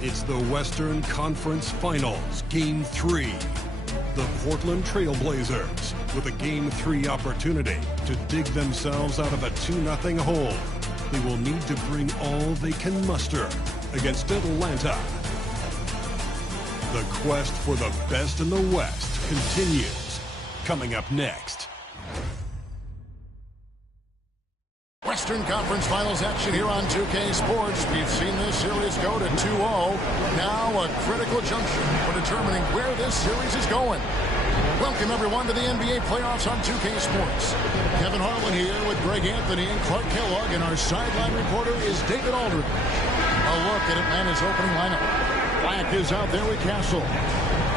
It's the Western Conference Finals, Game 3. The Portland Trail Blazers, with a Game 3 opportunity to dig themselves out of a 2-0 hole. They will need to bring all they can muster against Atlanta. The quest for the best in the West continues. Coming up next. Western Conference Finals action here on 2K Sports. We've seen this series go to 2-0. Now a critical junction for determining where this series is going. Welcome, everyone, to the NBA playoffs on 2K Sports. Kevin Harlan here with Greg Anthony and Clark Kellogg, and our sideline reporter is David Aldridge. A look at Atlanta's opening lineup. Black is out there with Castle.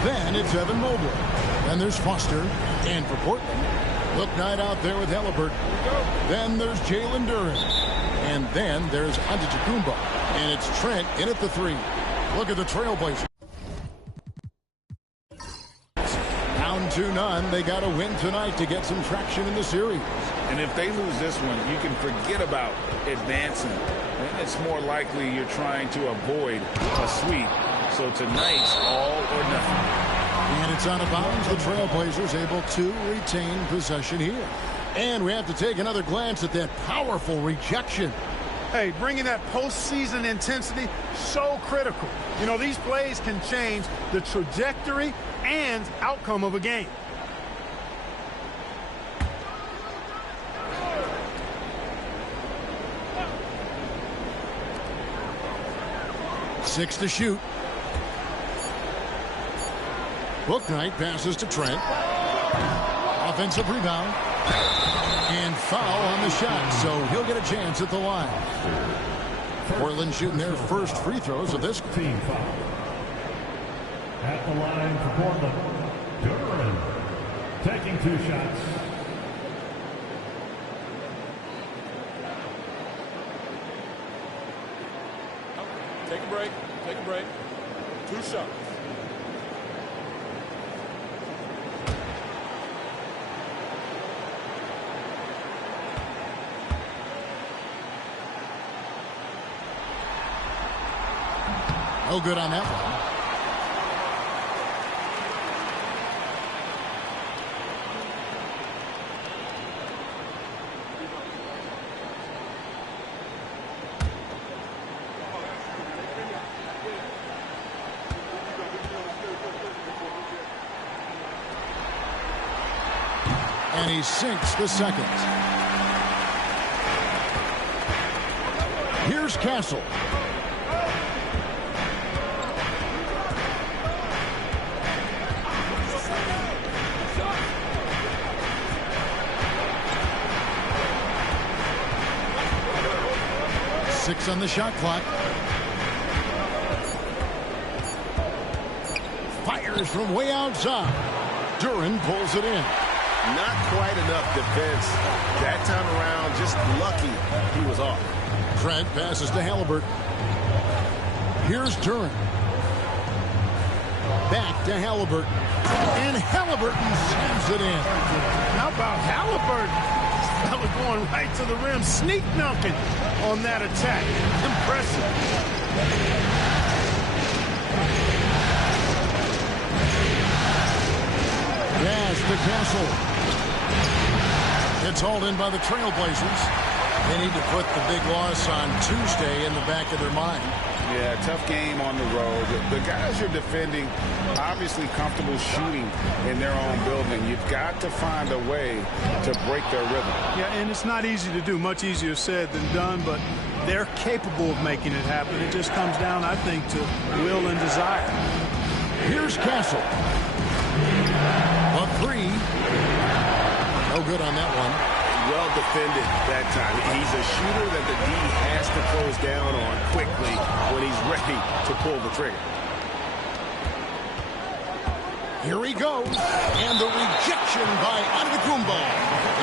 Then it's Evan Mobley. Then there's Foster. And for Portland, Look Knight out there with Halliburton. Then there's Jalen Duren. And then there's Antetokounmpo. And it's Trent in at the 3. Look at the Trailblazers. Down 2-0. They got to win tonight to get some traction in the series. And if they lose this one, you can forget about advancing. And it's more likely you're trying to avoid a sweep. So tonight's all or nothing. And it's out of bounds. The Trailblazers able to retain possession here. And we have to take another glance at that powerful rejection. Hey, bringing that postseason intensity, so critical. You know, these plays can change the trajectory and outcome of a game. Six to shoot. Book Knight passes to Trent. Offensive rebound. And foul on the shot, so he'll get a chance at the line. Portland shooting their first free throws of this team foul. At the line for Portland, Duren taking 2 shots. Take a break. Take a break. 2 shots. No good on that one. And he sinks the second. Here's Castle. Six on the shot clock. Fires from way outside. Duren pulls it in. Not quite enough defense. That time around, just lucky he was off. Trent passes to Halliburton. Here's Duren. Back to Halliburton. And Halliburton slams it in. How about Halliburton? That was going right to the rim. Sneak dunking on that attack. Impressive. Pass to Castle. It's hauled in by the Trailblazers. They need to put the big loss on Tuesday in the back of their mind. Yeah, tough game on the road. The guys you're defending, obviously comfortable shooting in their own building. You've got to find a way to break their rhythm. Yeah, and it's not easy to do. Much easier said than done, but they're capable of making it happen. It just comes down, I think, to will and desire. Here's Castle. A 3. No good on that one. Well defended that time. He's a shooter that the D has to close down on quickly when he's ready to pull the trigger. Here he goes. And the rejection by Antetokounmpo.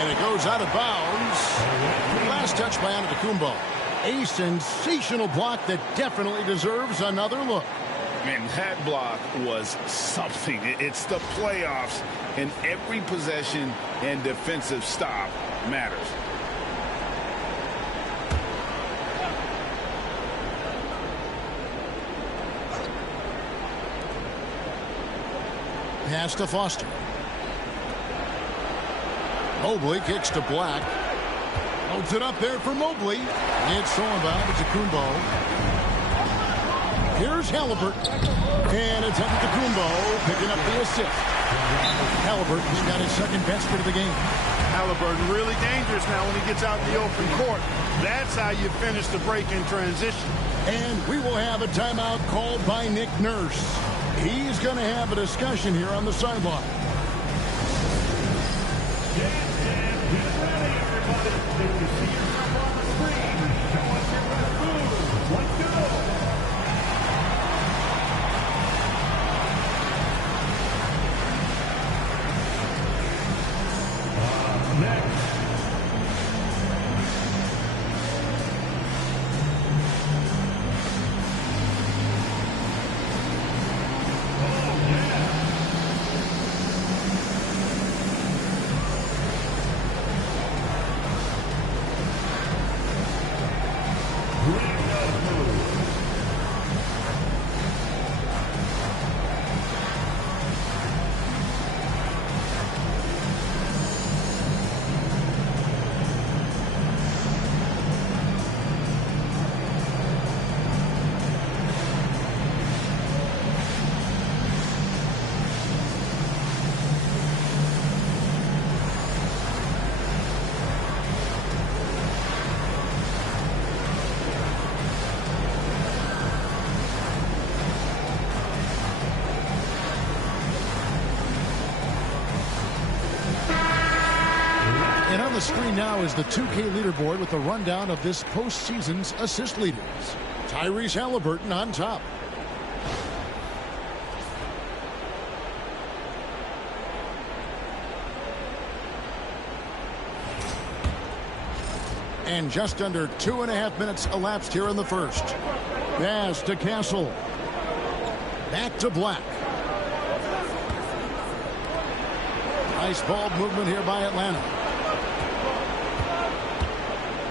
And it goes out of bounds. Last touch by Antetokounmpo. A sensational block that definitely deserves another look. Man, that block was something. It's the playoffs, and every possession and defensive stop matters. Pass to Foster. Mobley kicks to Black. Holds it up there for Mobley. It's thrown by Kumbo. Here's Halliburton. And it's Kumbo picking up the assist. Halliburton's got his second basket of the game. Halliburton really dangerous now when he gets out in the open court. That's how you finish the break in transition. And we will have a timeout called by Nick Nurse. He's going to have a discussion here on the sideline. Get ready, everybody. If you see yourself on the screen, show us your best move. Let's go. Next. And on the screen now is the 2K leaderboard with a rundown of this postseason's assist leaders. Tyrese Halliburton on top. And just under 2.5 minutes elapsed here in the first. Pass to Castle. Back to Black. Nice ball movement here by Atlanta.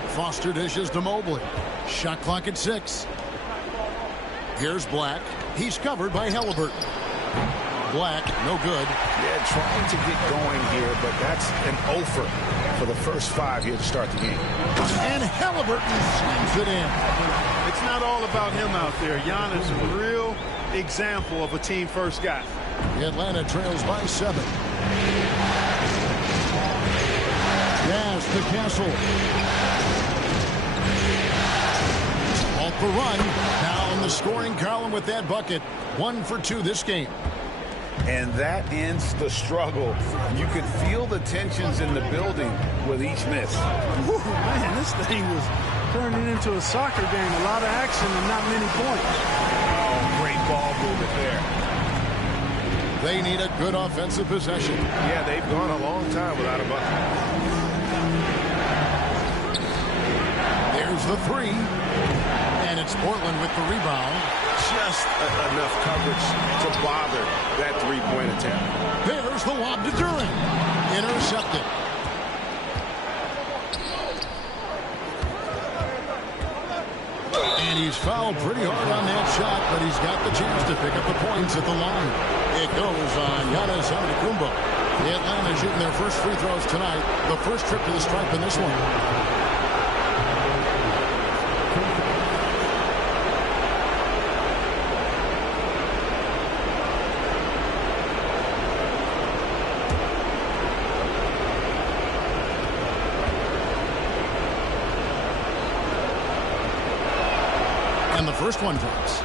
Foster dishes to Mobley. Shot clock at 6. Here's Black. He's covered by Halliburton. Black, no good. Yeah, trying to get going here, but that's an offer for the first 5 here to start the game. And Halliburton slams it in. It's not all about him out there. Giannis is a real example of a team first guy. Atlanta trails by 7. Pass to Castle. Off the run. Now in the scoring column with that bucket. 1 for 2 this game. And that ends the struggle. You could feel the tensions in the building with each miss. Whew, man, this thing was turning into a soccer game. A lot of action and not many points. Oh, great ball movement there. They need a good offensive possession. Yeah, they've gone a long time without a bucket. There's the 3. And it's Portland with the rebound. Just enough coverage to bother that three-point attempt. There's the lob to Duran. Intercepted. And he's fouled pretty hard on that shot, but he's got the chance to pick up the points at the line. It goes on Giannis Antetokounmpo. Atlanta shooting their first free throws tonight. The first trip to the stripe in this one. And the first one drops.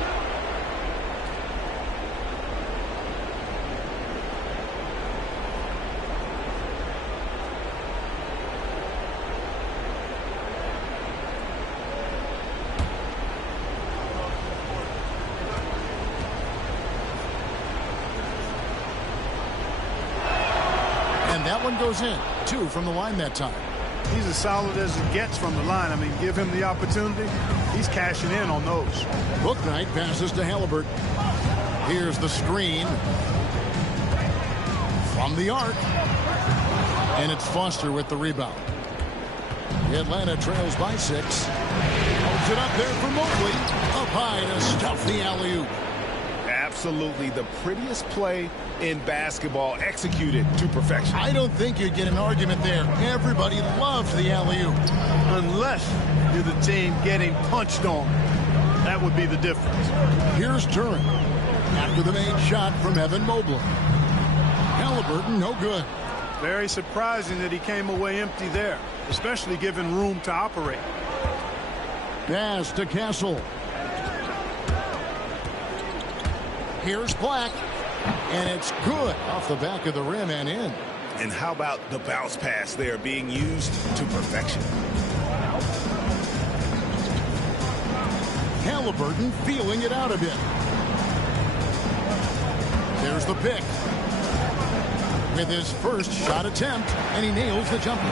And that one goes in. 2 from the line that time. He's as solid as it gets from the line. I mean, give him the opportunity. He's cashing in on those. Bouknight passes to Halliburton. Here's the screen. From the arc. And it's Foster with the rebound. Atlanta trails by 6. Holds it up there for Mobley. Up high to stuff the alley-oop. absolutely the prettiest play in basketball, executed to perfection. I don't think you'd get an argument there. Everybody loves the alley-oop. Unless you're the team getting punched on. That would be the difference. Here's Turin. After the made shot from Evan Mobley. Halliburton, no good. Very surprising that he came away empty there, especially given room to operate. Pass to Castle. Here's Black. And it's good off the back of the rim and in. And how about the bounce pass there being used to perfection? Halliburton feeling it out a bit. There's the pick. With his first shot attempt, and he nails the jumper.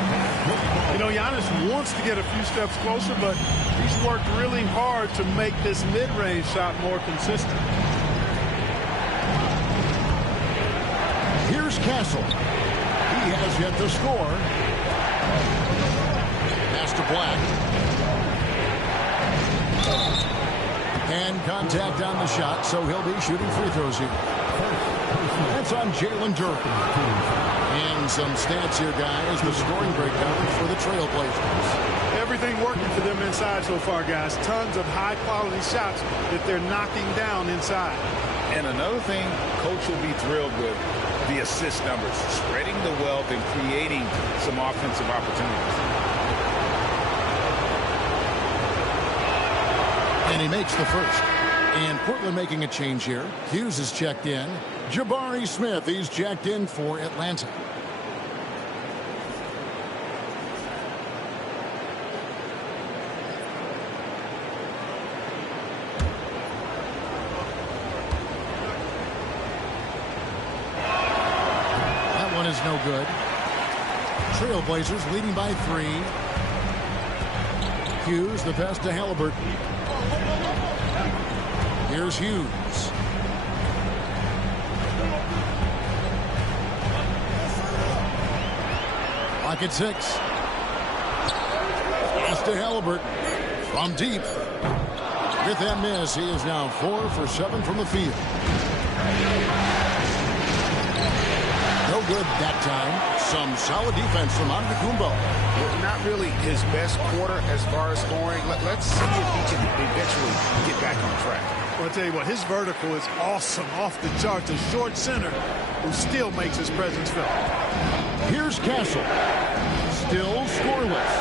You know, Giannis wants to get a few steps closer, but he's worked really hard to make this mid-range shot more consistent. Here's Castle. He has yet to score. Pass to Black. And contact on the shot, so he'll be shooting free throws here. That's on Jalen Duren. And some stats here, guys. The scoring breakdown for the Trailblazers. Everything working for them inside so far, guys. Tons of high-quality shots that they're knocking down inside. And another thing coach will be thrilled with, the assist numbers, spreading the wealth and creating some offensive opportunities. And he makes the first. And Portland making a change here. Hughes is checked in. Jabari Smith, he's checked in for Atlanta. That one is no good. Trailblazers leading by 3. Hughes, the pass to Halliburton. Here's Hughes. Lock at 6. Pass to Halliburton. From deep. With that miss, he is now 4 for 7 from the field. No good that time. Some solid defense from Antetokounmpo. Well, not really his best quarter as far as scoring. Let's see if he can eventually get back on track. Well, I'll tell you what, his vertical is awesome, off the charts. A short center who still makes his presence felt. Here's Castle. Still scoreless.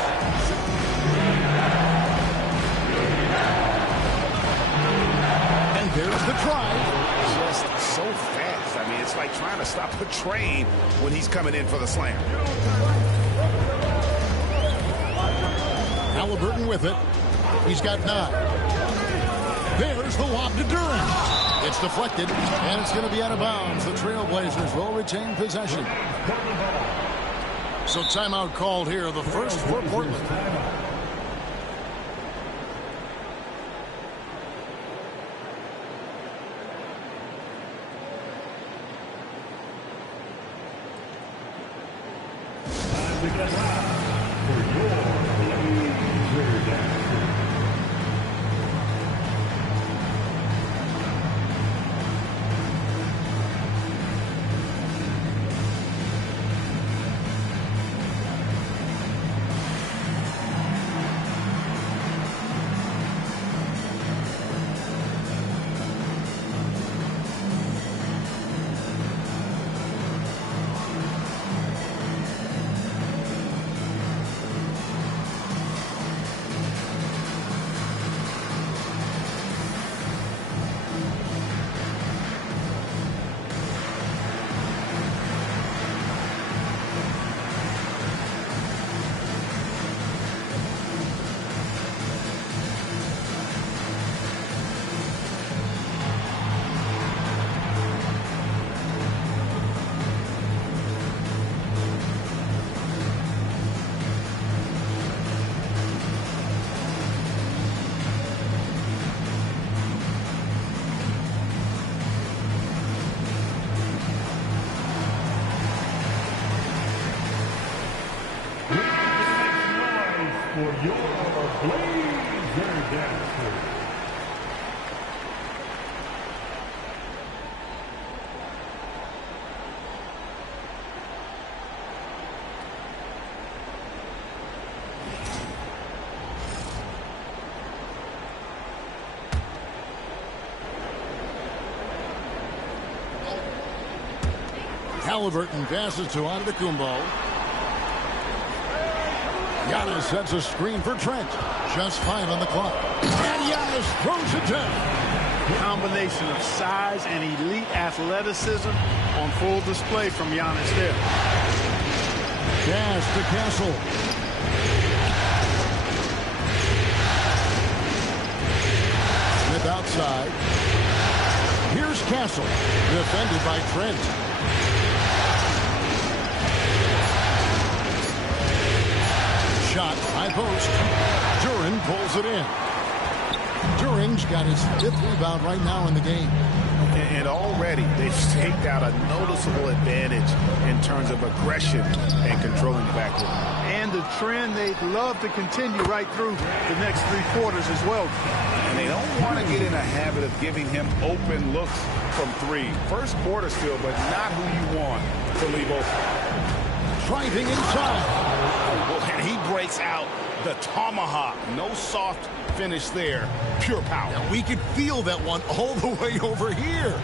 And there's the try. Just so fast. I mean, it's like trying to stop a train when he's coming in for the slam. Halliburton with it. He's got 9. There's the lob to Duren. It's deflected, and it's going to be out of bounds. The Trailblazers will retain possession. So timeout called here, the first for Portland. Time to get live for your Blazer Dance. For your Blazer Dancer. Halliburton passes to Antetokounmpo. Giannis sets a screen for Trent. Just 5 on the clock. And Giannis throws it down. Combination of size and elite athleticism on full display from Giannis there. Pass to Castle. Smith outside. Here's Castle. Defended by Trent. Shot, high post. Duran pulls it in. Duran's got his 5th rebound right now in the game. And already they've staked out a noticeable advantage in terms of aggression and controlling the backcourt. And the trend they'd love to continue right through the next 3 quarters as well. And they don't want to get in a habit of giving him open looks from 3. First quarter still, but not who you want to leave open. Driving inside. And he breaks out the tomahawk. No soft finish there. Pure power. Now we could feel that one all the way over here.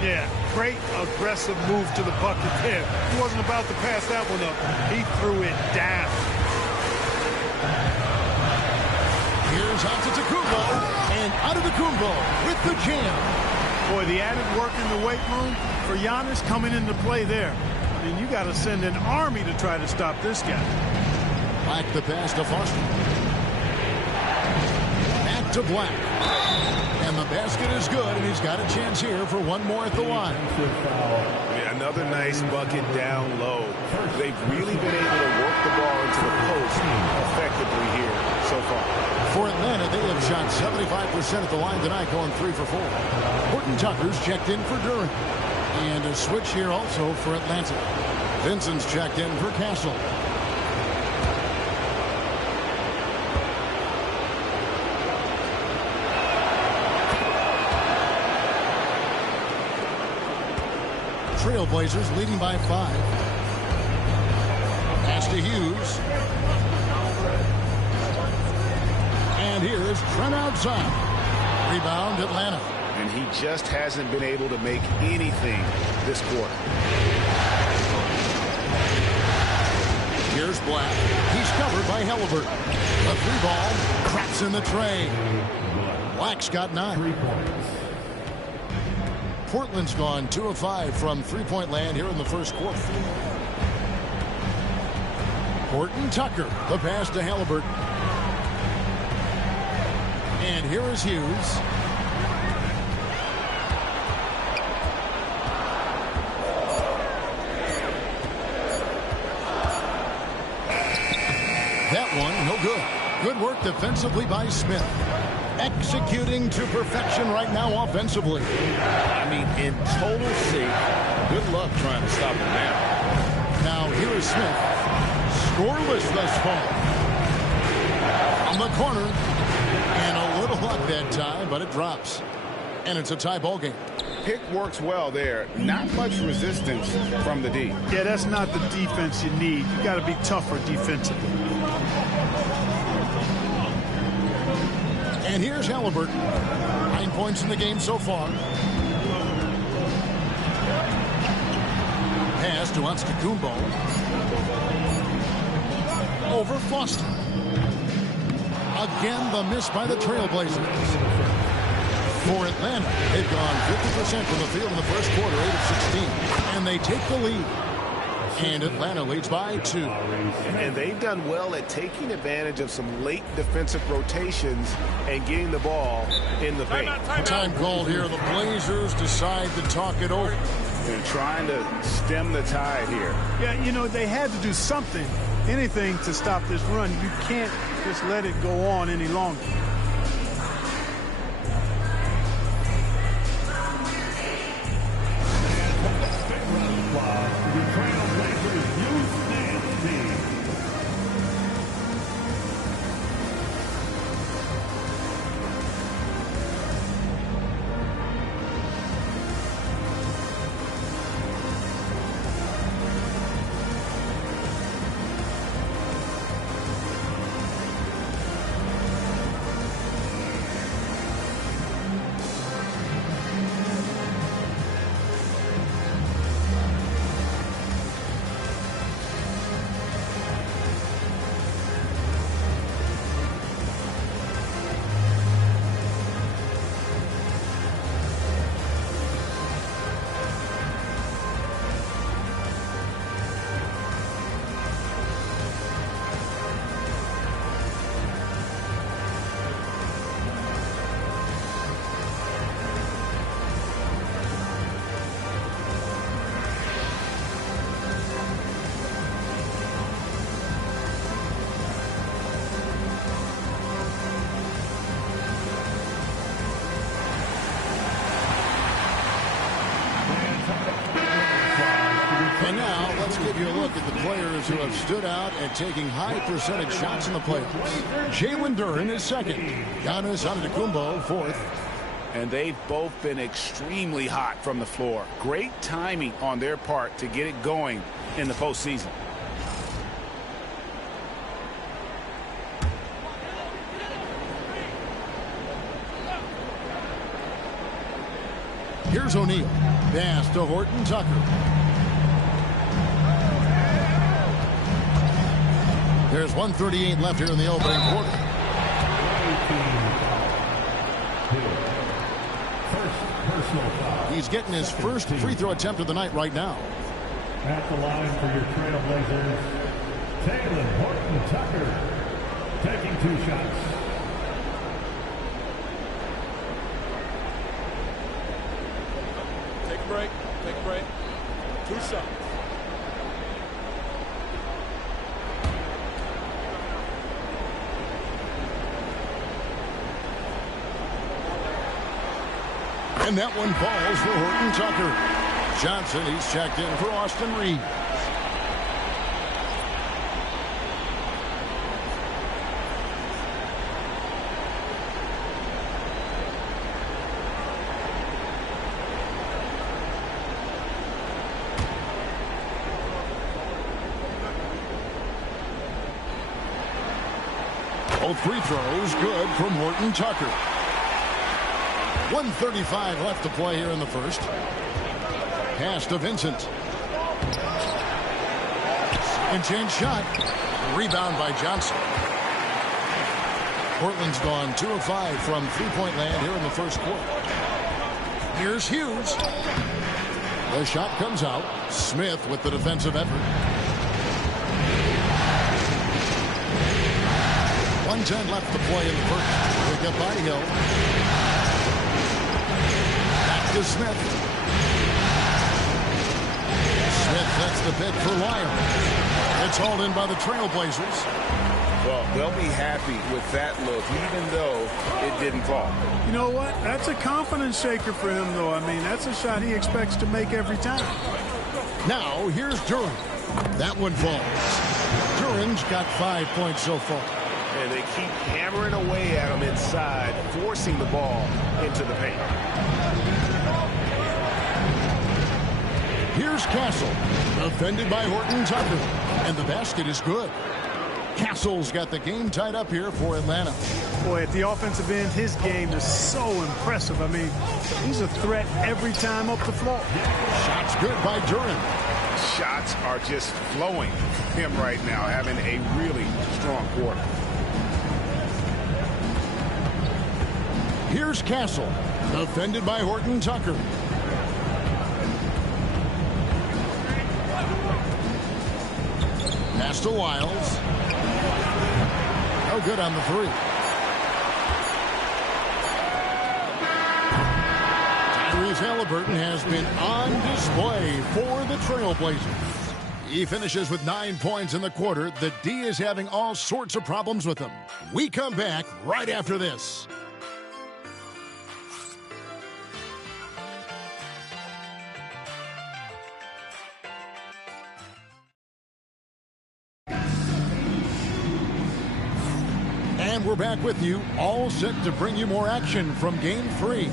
Yeah, great aggressive move to the bucket there. He wasn't about to pass that one up. He threw it down. Here's Antetokounmpo. And Antetokounmpo with the jam. Boy, the added work in the weight room for Giannis coming into play there. I mean, you got to send an army to try to stop this guy. Back the pass to Foster. Back to Black. And the basket is good, and he's got a chance here for one more at the line. Yeah, another nice bucket down low. They've really been able to work the ball into the post effectively here so far. For Atlanta, they have shot 75% at the line tonight, going 3 for 4. Horton Tucker's checked in for Duran. And a switch here also for Atlanta. Vincent's checked in for Castle. Trailblazers leading by 5. Pass to Hughes. And here's Trent outside. Rebound Atlanta. And he just hasn't been able to make anything this quarter. Here's Black. He's covered by Halliburton. The 3-ball craps in the tray. Black's got 9. 3 points. Portland's gone 2 of 5 from 3-point land here in the first quarter. Horton Tucker. The pass to Halliburton. And here is Hughes. That one, no good. Good work defensively by Smith. Executing to perfection right now offensively. I mean, in total sync. Good luck trying to stop him now. Now here is Smith. Scoreless thus far. On the corner. And a little luck that time, but it drops. And it's a tie ball game. Pick works well there. Not much resistance from the D. Yeah, that's not the defense you need. You got to be tougher defensively. And here's Halliburton. 9 points in the game so far. Pass to Antetokounmpo. Over Foster. Again, the miss by the Trailblazers. For Atlanta, they've gone 50% from the field in the first quarter, 8 of 16. And they take the lead. And Atlanta leads by 2. And they've done well at taking advantage of some late defensive rotations and getting the ball in the paint. Time called here. The Blazers decide to talk it over. They're trying to stem the tide here. Yeah, you know, they had to do something, anything to stop this run. You can't just let it go on any longer. look at the players who have stood out and taking high percentage shots in the playoffs. Jalen Duren is second. Giannis Antetokounmpo fourth. And they've both been extremely hot from the floor. Great timing on their part to get it going in the postseason. Here's O'Neal. Pass to Horton Tucker. There's 1:38 left here in the opening quarter. He's getting his first free throw attempt of the night right now. At the line for your Trailblazers, Taylor Horton Tucker taking 2 shots. Take a break. Take a break. 2 shots. And that one falls for Horton Tucker. Johnson, he's checked in for Austin Reed. Both free throws good from Horton Tucker. 1:35 left to play here in the first. Pass to Vincent. And change shot. Rebound by Johnson. Portland's gone 2 of 5 from three-point land here in the first quarter. Here's Hughes. The shot comes out. Smith with the defensive effort. 1:10 left to play in the first. Pick up by Hill. Back to Smith. Smith gets the pick for Lyons. It's hauled in by the Trailblazers. Well, they'll be happy with that look, even though it didn't fall. You know what? That's a confidence shaker for him, though. I mean, that's a shot he expects to make every time. Now, here's Duren. That one falls. Duren's got 5 points so far. And they keep hammering away at him inside, forcing the ball into the paint. Here's Castle, defended by Horton Tucker, and the basket is good. Castle's got the game tied up here for Atlanta. Boy, at the offensive end, his game is so impressive. I mean, he's a threat every time up the floor. Shots good by Duren. Shots are just flowing from him right now, having a really strong quarter. Here's Castle, defended by Horton Tucker. Pass to Wiles. No good on the three. Tyrese Halliburton has been on display for the Trailblazers. He finishes with 9 points in the quarter. The D is having all sorts of problems with him. We come back right after this. And we're back with you, all set to bring you more action from Game 3.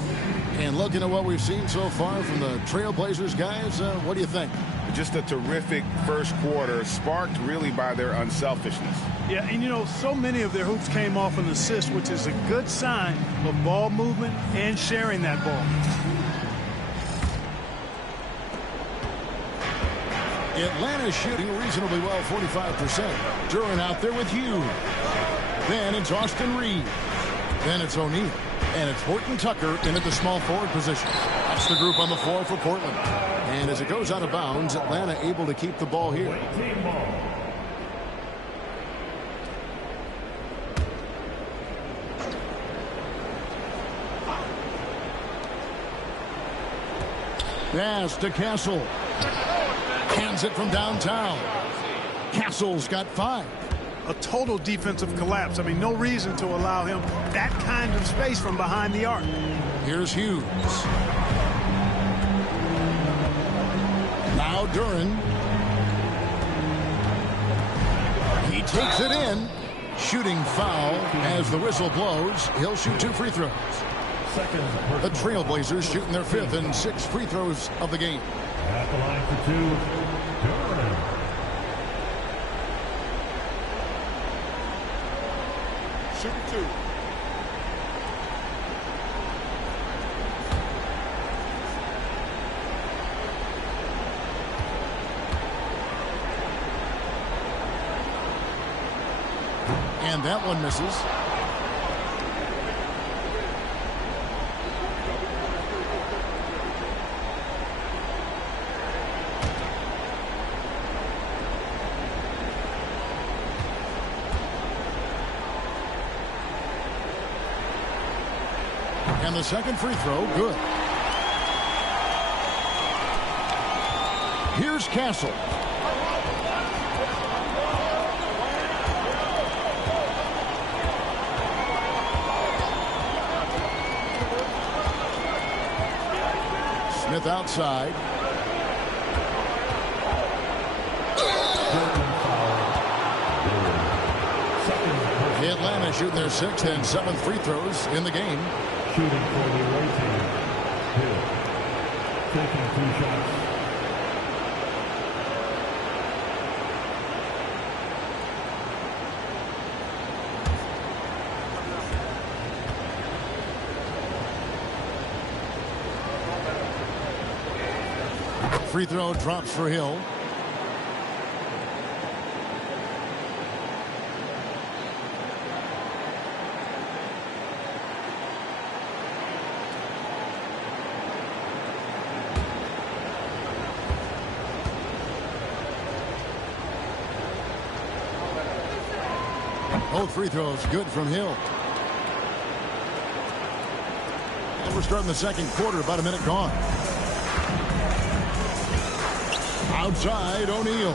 And looking at what we've seen so far from the Trailblazers guys, what do you think? Just a terrific first quarter, sparked really by their unselfishness. Yeah, and you know, so many of their hoops came off an assist, which is a good sign of ball movement and sharing that ball. Atlanta's shooting reasonably well, 45%. Duren out there with Hughes. Then it's Austin Reed. Then it's O'Neal. And it's Horton Tucker in at the small forward position. That's the group on the floor for Portland. And as it goes out of bounds, Atlanta able to keep the ball here. Pass to Castle. Hands it from downtown. Castle's got 5. A total defensive collapse. I mean, no reason to allow him that kind of space from behind the arc. Here's Hughes. Now Duren. takes it in. Shooting foul as the whistle blows. He'll shoot 2 free throws. The Trailblazers shooting their 5th and 6th free throws of the game. At the line for 2, Durham. Shooting 2. And that one misses. And the second free throw, good. Here's Castle. Smith outside. Atlanta shooting their 6th and 7th free throws in the game. Shooting for the away team. Hill. Taking 2 shots. Free throw drops for Hill. Both free throws good from Hill. And we're starting the second quarter, about a minute gone. Outside, O'Neal.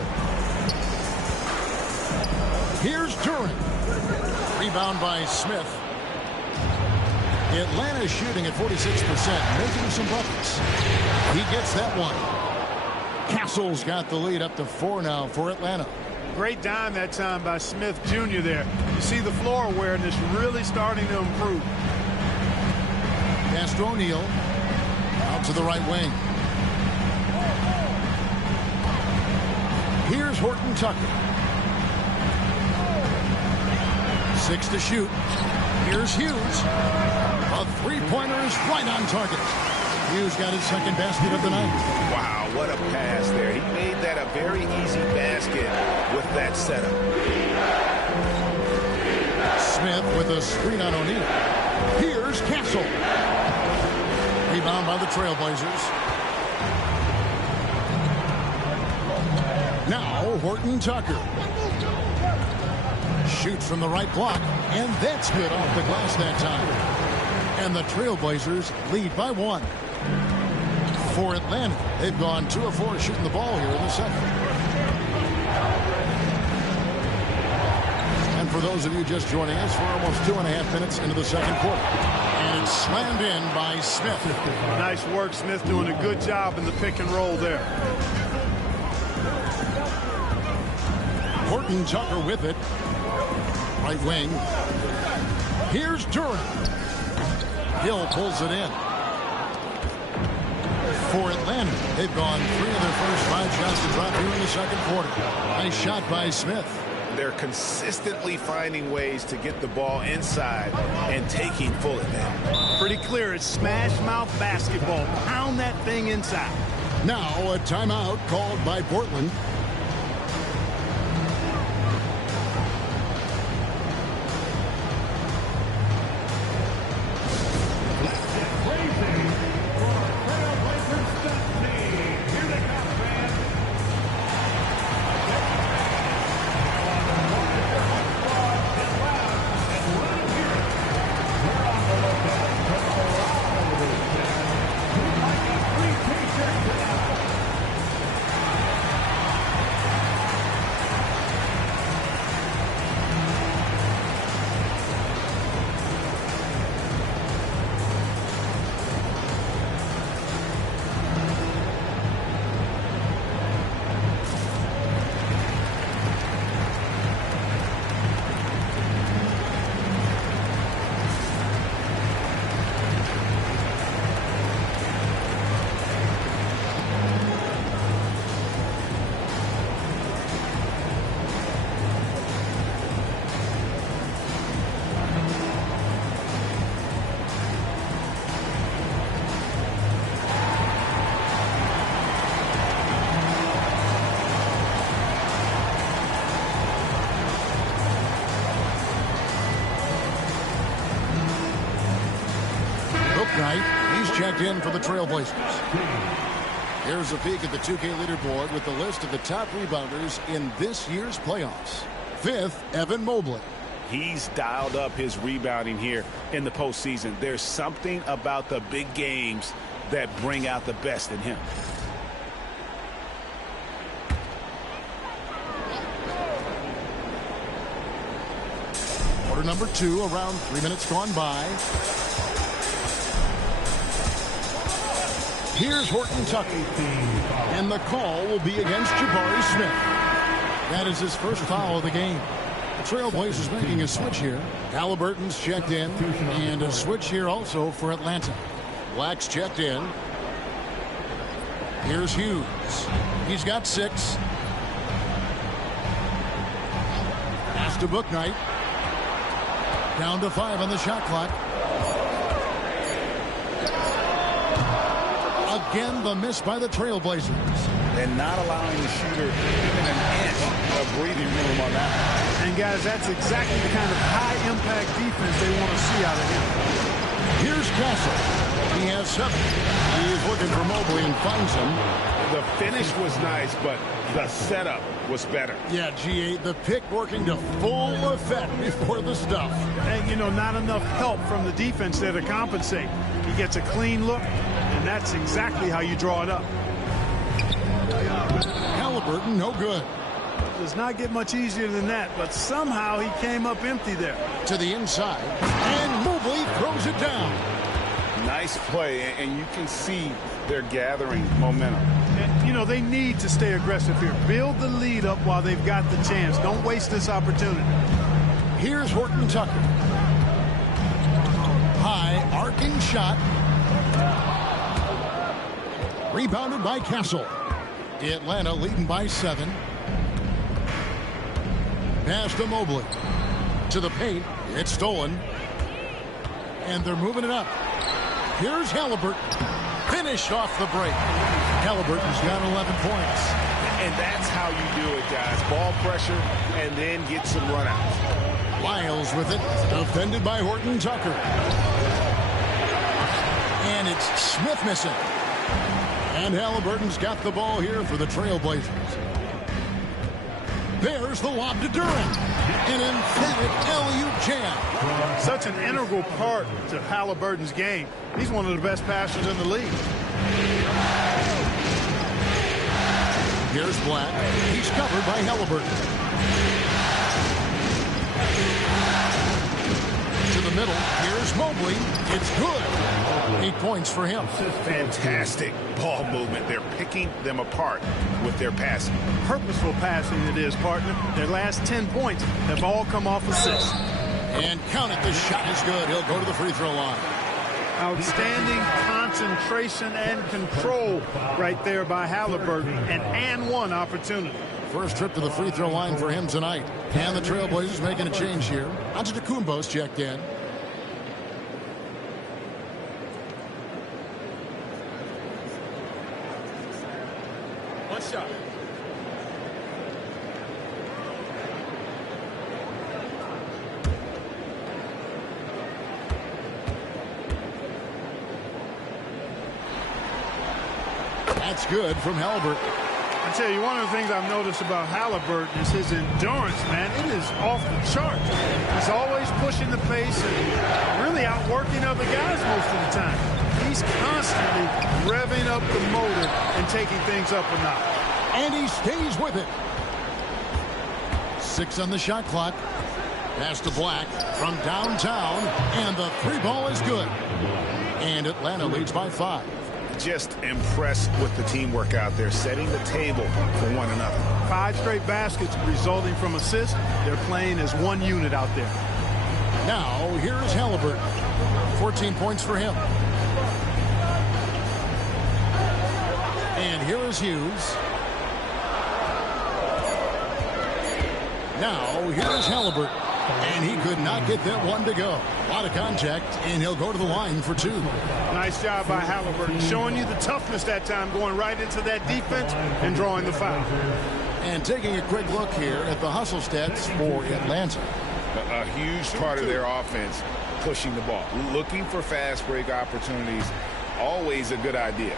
Here's Durant. Rebound by Smith. Atlanta shooting at 46%, making some buckets. He gets that one. Castle's got the lead up to 4 now for Atlanta. Great dime that time by Smith Jr. there. You see the floor awareness really starting to improve. Pass to O'Neal. Out to the right wing. Here's Horton Tucker. 6 to shoot. Here's Hughes. A three-pointer is right on target. Hughes got his second basket of the night. Wow, what a pass there. He made that a very easy basket with that setup. Smith with a screen on O'Neal. Here's Castle. Rebound by the Trailblazers. Now Horton Tucker. Shoots from the right block, and that's good off the glass that time. And the Trailblazers lead by 1. For Atlanta, they've gone 2 of 4 shooting the ball here in the second. And for those of you just joining us, we're almost 2.5 minutes into the second quarter. And it's slammed in by Smith. Nice work, Smith doing a good job in the pick and roll there. Horton Tucker with it. Right wing. Here's Durant. Hill pulls it in. For Atlanta, they've gone 3 of their first 5 shots to drop here in the second quarter. Nice shot by Smith. They're consistently finding ways to get the ball inside and taking full advantage. Pretty clear. It's smash mouth basketball. Pound that thing inside. Now a timeout called by Portland. checked in for the Trailblazers. Here's a peek at the 2K leaderboard with the list of the top rebounders in this year's playoffs. 5th, Evan Mobley. He's dialed up his rebounding here in the postseason. There's something about the big games that bring out the best in him. Quarter number 2, around 3 minutes gone by. Here's Horton Tucker. And the call will be against Jabari Smith. That is his first foul of the game. The Trailblazers making a switch here. Halliburton's checked in. And a switch here also for Atlanta. Black's checked in. Here's Hughes. He's got 6. Pass to Bouknight. Down to 5 on the shot clock. Again, the miss by the Trailblazers. And not allowing the shooter even an inch of breathing room on that. And guys, that's exactly the kind of high-impact defense they want to see out of him. Here's Castle. He has 7. He's looking for Mobley and finds him. The finish was nice, but the setup was better. Yeah, G8, the pick working to full effect before the stuff. And, you know, not enough help from the defense there to compensate. He gets a clean look, and that's exactly how you draw it up. Halliburton, no good. Does not get much easier than that, but somehow he came up empty there. To the inside, and Mobley throws it down. Nice play, and you can see they're gathering momentum. And, you know, they need to stay aggressive here. Build the lead up while they've got the chance. Don't waste this opportunity. Here's Horton Tucker. High arcing shot. Rebounded by Castle. Atlanta leading by 7. Pass to Mobley. To the paint. It's stolen. And they're moving it up. Here's Halliburton. Finished off the break. Halliburton's got 11 points. And that's how you do it, guys. Ball pressure and then get some runouts. Lyles with it. Defended by Horton Tucker. And it's Smith missing. And Halliburton's got the ball here for the Trailblazers. There's the lob to Duran. An emphatic alley-oop jam. Such an integral part to Halliburton's game. He's one of the best passers in the league. Here's Black. He's covered by Halliburton. To the middle. Here's Mobley. It's good. 8 points for him. Fantastic ball movement. They're picking them apart with their passing. Purposeful passing it is, partner. Their last 10 points have all come off assists. And count it. The shot is good. He'll go to the free throw line. Outstanding concentration and control right there by Halliburton. An and one opportunity. First trip to the free throw line for him tonight. And the Trailblazers making a change here. Antetokounmpo's checked in. One shot. That's good from Halliburton. I tell you, one of the things I've noticed about Halliburton is his endurance, man. It is off the charts. He's always pushing the pace and really outworking other guys most of the time. He's constantly revving up the motor and taking things up a notch. And he stays with it. 6 on the shot clock. Pass to Black from downtown. And the 3 ball is good. And Atlanta leads by 5. Just impressed with the teamwork out there, setting the table for one another. 5 straight baskets resulting from assists. They're playing as one unit out there. Now, here's Halliburton. 14 points for him. And here is Hughes. Now, here's Halliburton. And he could not get that one to go. A lot of contact, and he'll go to the line for 2. Nice job by Halliburton, showing you the toughness that time, going right into that defense and drawing the foul. And taking a quick look here at the hustle stats for Atlanta. A huge part of their offense, pushing the ball, looking for fast break opportunities, always a good idea.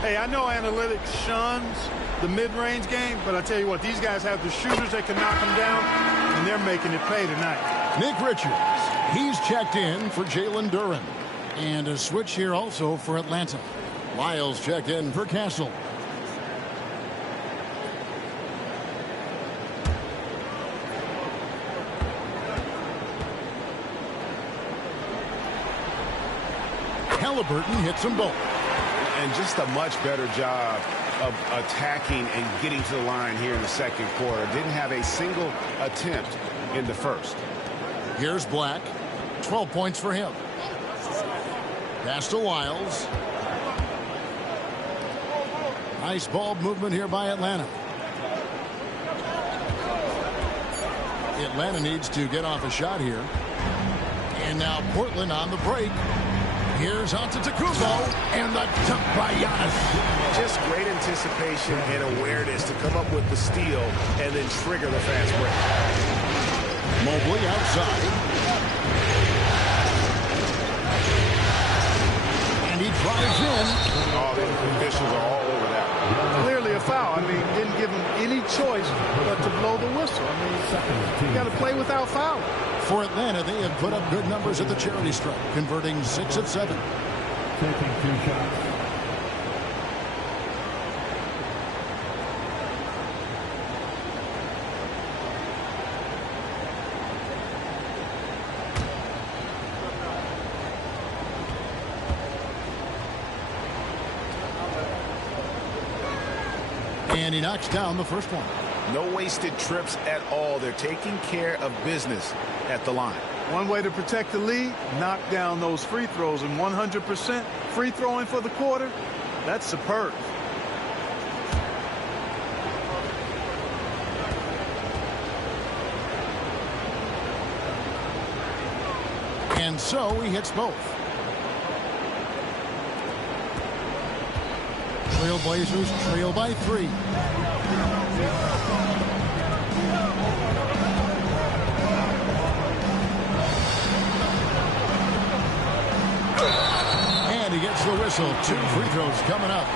Hey, I know analytics shuns the mid-range game, but I tell you what, these guys have the shooters that can knock them down, and they're making it pay tonight. Nick Richards, he's checked in for Jalen Duren. And a switch here also for Atlanta. Lyles checked in for Castle. Halliburton hits them both. And just a much better job of attacking and getting to the line here in the second quarter. Didn't have a single attempt in the first. Here's Black. 12 points for him. Pass to Lyles. Nice ball movement here by Atlanta. Atlanta needs to get off a shot here. And now Portland on the break. Here's Antetokounmpo, and the dunk by Giannis. Just great anticipation and awareness to come up with the steal and then trigger the fast break. Mobley outside. And he drives in. Oh, the officials are all over that. Clearly a foul. I mean, didn't give him any choice but to blow the whistle. I mean, you got to play without fouling. For Atlanta, they have put up good numbers at the charity stripe, converting 6 of 7. Taking 2 shots. And he knocks down the first one. No wasted trips at all. They're taking care of business at the line. One way to protect the lead, knock down those free throws, and 100% free throwing for the quarter, that's superb. And so he hits both. Trailblazers trail by 3. And he gets the whistle. 2 free throws coming up.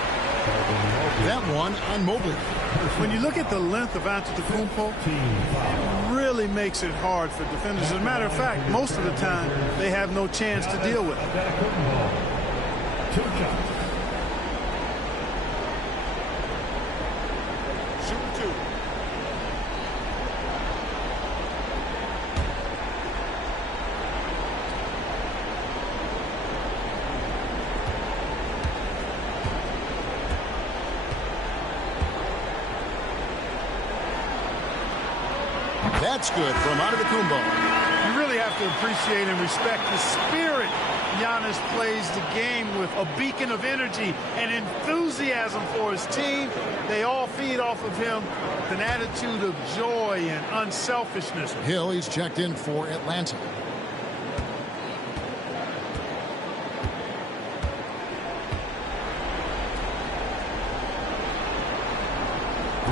That one on Mobley. When you look at the length of Antetokounmpo, it really makes it hard for defenders. As a matter of fact, most of the time, they have no chance to deal with it. 2 shots. That's good from Antetokounmpo. You really have to appreciate and respect the spirit Giannis plays the game with. A beacon of energy and enthusiasm for his team. They all feed off of him with an attitude of joy and unselfishness. Hill, he's checked in for Atlanta.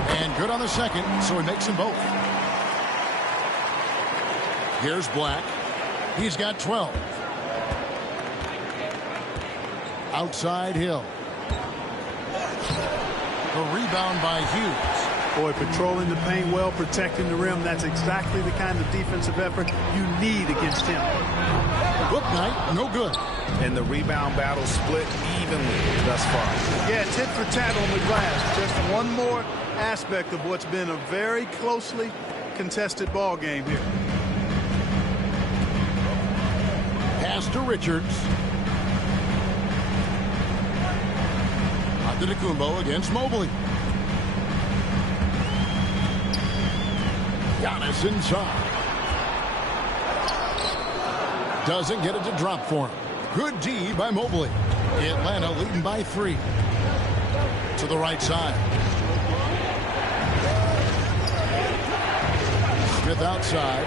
And good on the second, so he makes them both. Here's Black. He's got 12. Outside Hill. The rebound by Hughes. Boy, patrolling the paint well, protecting the rim. That's exactly the kind of defensive effort you need against him. Book night, no good. And the rebound battle split evenly thus far. Yeah, tit for tat on the glass. Just one more aspect of what's been a very closely contested ball game here. Pass to Richards. Antetokounmpo against Mobley. Giannis inside. Doesn't get it to drop for him. Good D by Mobley. Atlanta leading by 3. To the right side. Smith outside.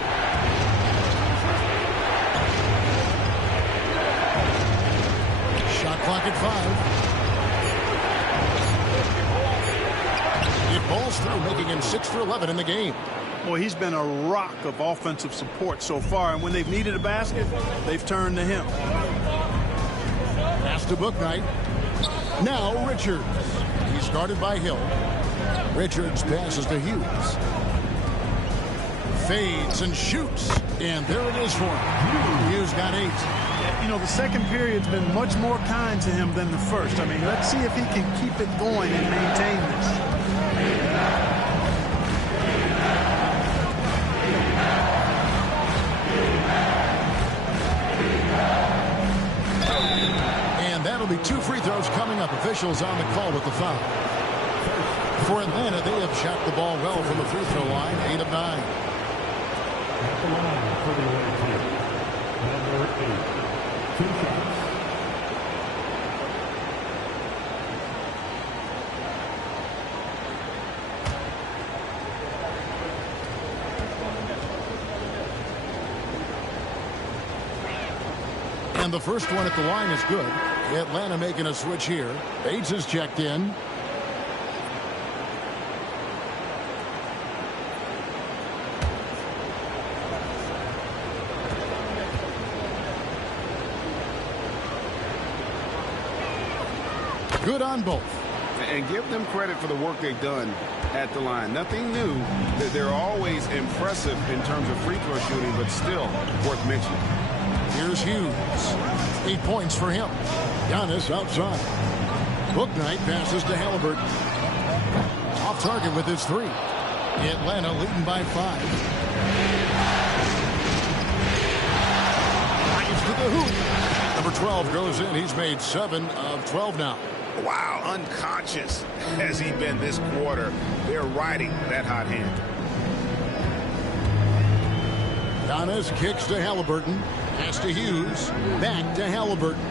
Shot clock at 5. It balls through, making him 6 for 11 in the game. Boy, he's been a rock of offensive support so far, and when they've needed a basket, they've turned to him. Pass to Book Night. Now Richards. He's guarded by Hill. Richards passes to Hughes. Fades and shoots. And there it is for him. Hughes got 8. You know, the second period's been much more kind to him than the first. I mean, let's see if he can keep it going and maintain this. And that'll be 2 free throws coming up. Officials on the call with the foul. For Atlanta, they have shot the ball well from the free throw line, 8 of 9. At the line for the away team, number 8. 2 shots. And the first one at the line is good. Atlanta making a switch here. Bates is checked in. Good on both. And give them credit for the work they've done at the line. Nothing new. They're always impressive in terms of free throw shooting, but still worth mentioning. Here's Hughes. 8 points for him. Giannis outside. Bouknight passes to Halliburton. Off target with his 3. Atlanta leading by 5. Drives to the hoop. Number 12 goes in. He's made 7 of 12 now. Wow, unconscious has he been this quarter. They're riding that hot hand. Giannis kicks to Halliburton. Pass to Hughes. Back to Halliburton.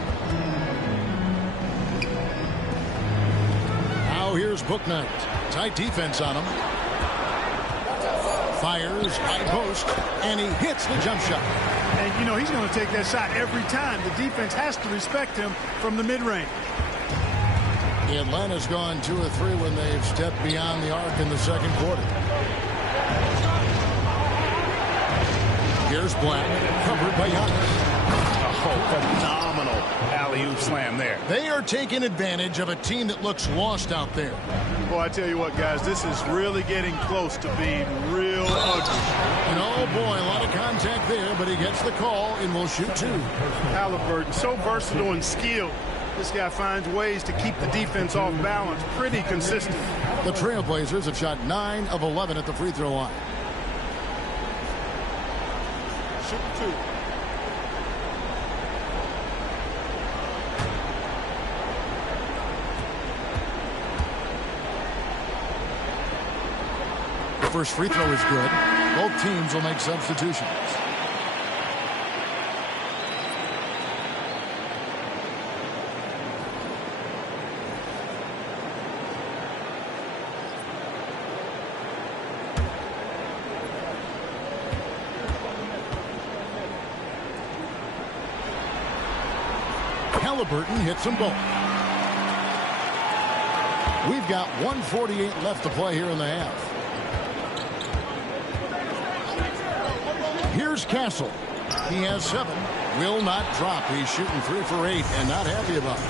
Now here's Bouknight. Tight defense on him. Fires, high post, and he hits the jump shot. And, you know, he's going to take that shot every time. The defense has to respect him from the mid-range. Atlanta's gone 2 of 3 when they've stepped beyond the arc in the second quarter. Here's Black, covered by Giannis. Oh, phenomenal alley-oop slam there. They are taking advantage of a team that looks lost out there. Boy, I tell you what, guys, this is really getting close to being real ugly. And oh boy, a lot of contact there, but he gets the call and will shoot 2. Halliburton, so versatile and skilled. This guy finds ways to keep the defense off balance pretty consistent. The Trailblazers have shot 9 of 11 at the free throw line. Shoot 2. The first free throw is good. Both teams will make substitutions. Halliburton hits them both. We've got 1:48 left to play here in the half. Here's Castle. He has 7. Will not drop. He's shooting 3 for 8 and not happy about it.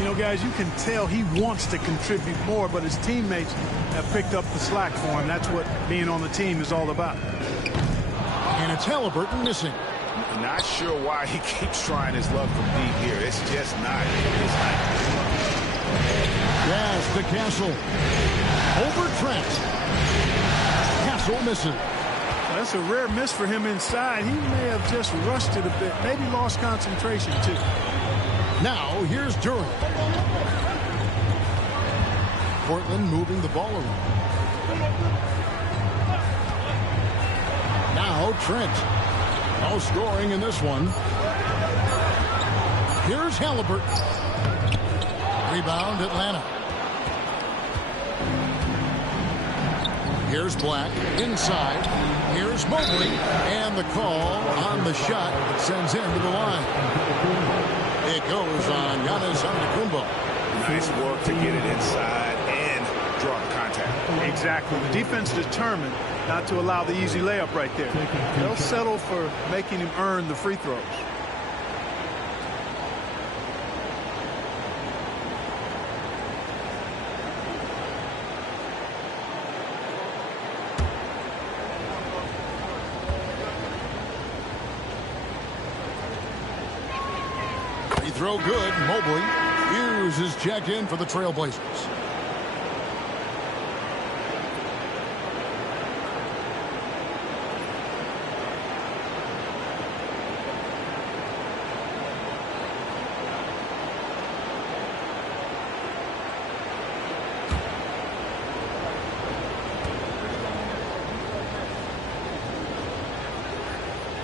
You know, guys, you can tell he wants to contribute more, but his teammates have picked up the slack for him. That's what being on the team is all about. And it's Halliburton missing. Not sure why he keeps trying his luck from deep here. It's just not his night. Pass to Castle. Over Trent. Castle misses. That's a rare miss for him inside. He may have just rushed it a bit. Maybe lost concentration, too. Now, here's Durant. Portland moving the ball around. Now, Trent. No scoring in this one. Here's Halliburton. Rebound, Atlanta. Here's Black inside. Here's Mobley. And the call on the shot sends him to the line. It goes on Giannis Antetokounmpo. Nice work to get it inside and draw the contact. Exactly. The defense determined not to allow the easy layup right there. They'll settle for making him earn the free throws. throw good. Mobley. Hughes is checked in for the Trailblazers.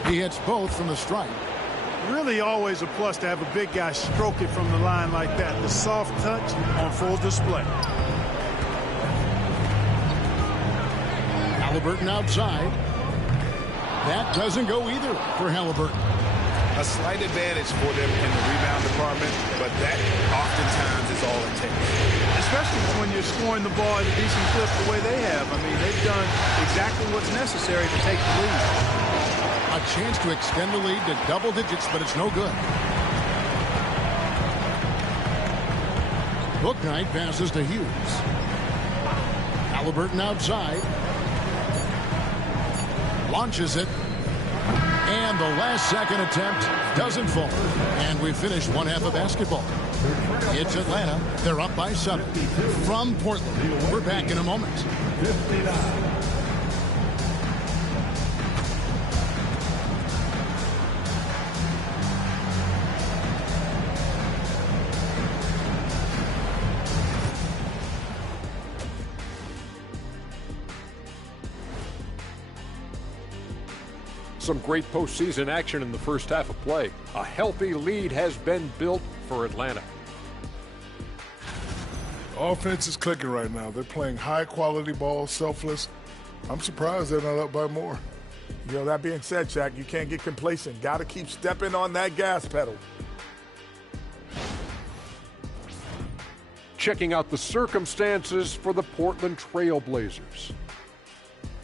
He hits both from the stripe. Really always a plus to have a big guy stroke it from the line like that. The soft touch on full display. Halliburton outside. That doesn't go either for Halliburton. A slight advantage for them in the rebound department, but that oftentimes is all it takes. Especially when you're scoring the ball at a decent clip the way they have. I mean, they've done exactly what's necessary to take the lead. A chance to extend the lead to double digits, but it's no good. Bouknight passes to Hughes. Halliburton outside. Launches it. And the last second attempt doesn't fall. And we finish one half of basketball. It's Atlanta. They're up by 7. From Portland. We're back in a moment. 59. Some great postseason action in the first half of play. A healthy lead has been built for Atlanta. Offense is clicking right now. They're playing high-quality ball, selfless. I'm surprised they're not up by more. You know, that being said, Shaq, you can't get complacent. Got to keep stepping on that gas pedal. Checking out the circumstances for the Portland Trailblazers.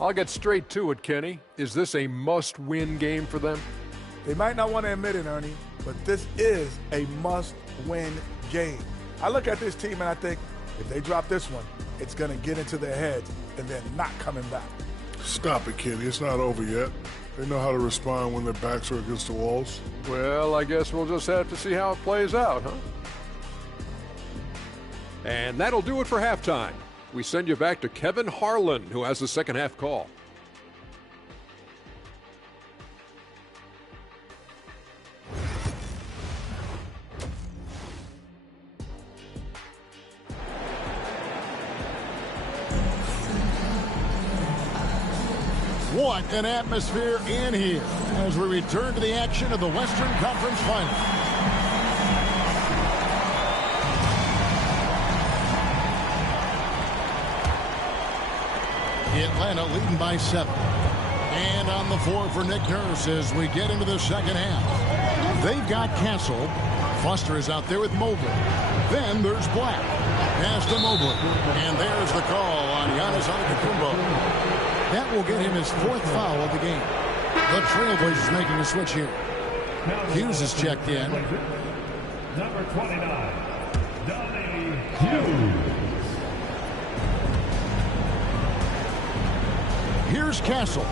I'll get straight to it, Kenny. Is this a must-win game for them? They might not want to admit it, Ernie, but this is a must-win game. I look at this team and I think, if they drop this one, it's going to get into their heads and then not coming back. Stop it, Kenny. It's not over yet. They know how to respond when their backs are against the walls. Well, I guess we'll just have to see how it plays out, huh? And that'll do it for halftime. We send you back to Kevin Harlan, who has the second half call. What an atmosphere in here as we return to the action of the Western Conference Final. Atlanta leading by 7. And on the floor for Nick Nurse as we get into the second half. They've got Castle. Foster is out there with Mobley. Then there's Black. Pass to Mobley. And there's the call on Giannis Antetokounmpo. That will get him his 4th foul of the game. The Trailblazers making a switch here. Hughes is checked in. Number 29, Donnie Hughes. Here's Castle.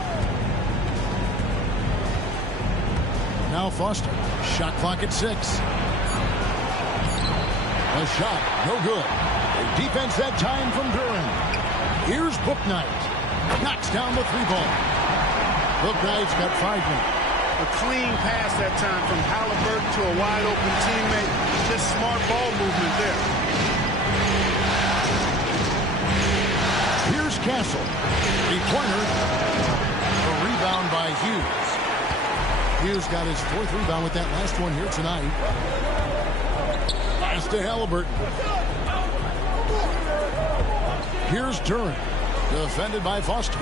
Now Foster. Shot clock at 6. A shot, no good. A defense that time from Duran. Here's Bouknight. Knocks down the 3-ball. Bouknight's got 5 men. A clean pass that time from Halliburton to a wide-open teammate. Just smart ball movement there. Here's Castle. Three-pointer. A rebound by Hughes. Hughes got his 4th rebound with that last one here tonight. Pass to Halliburton. Here's Duran. Defended by Foster.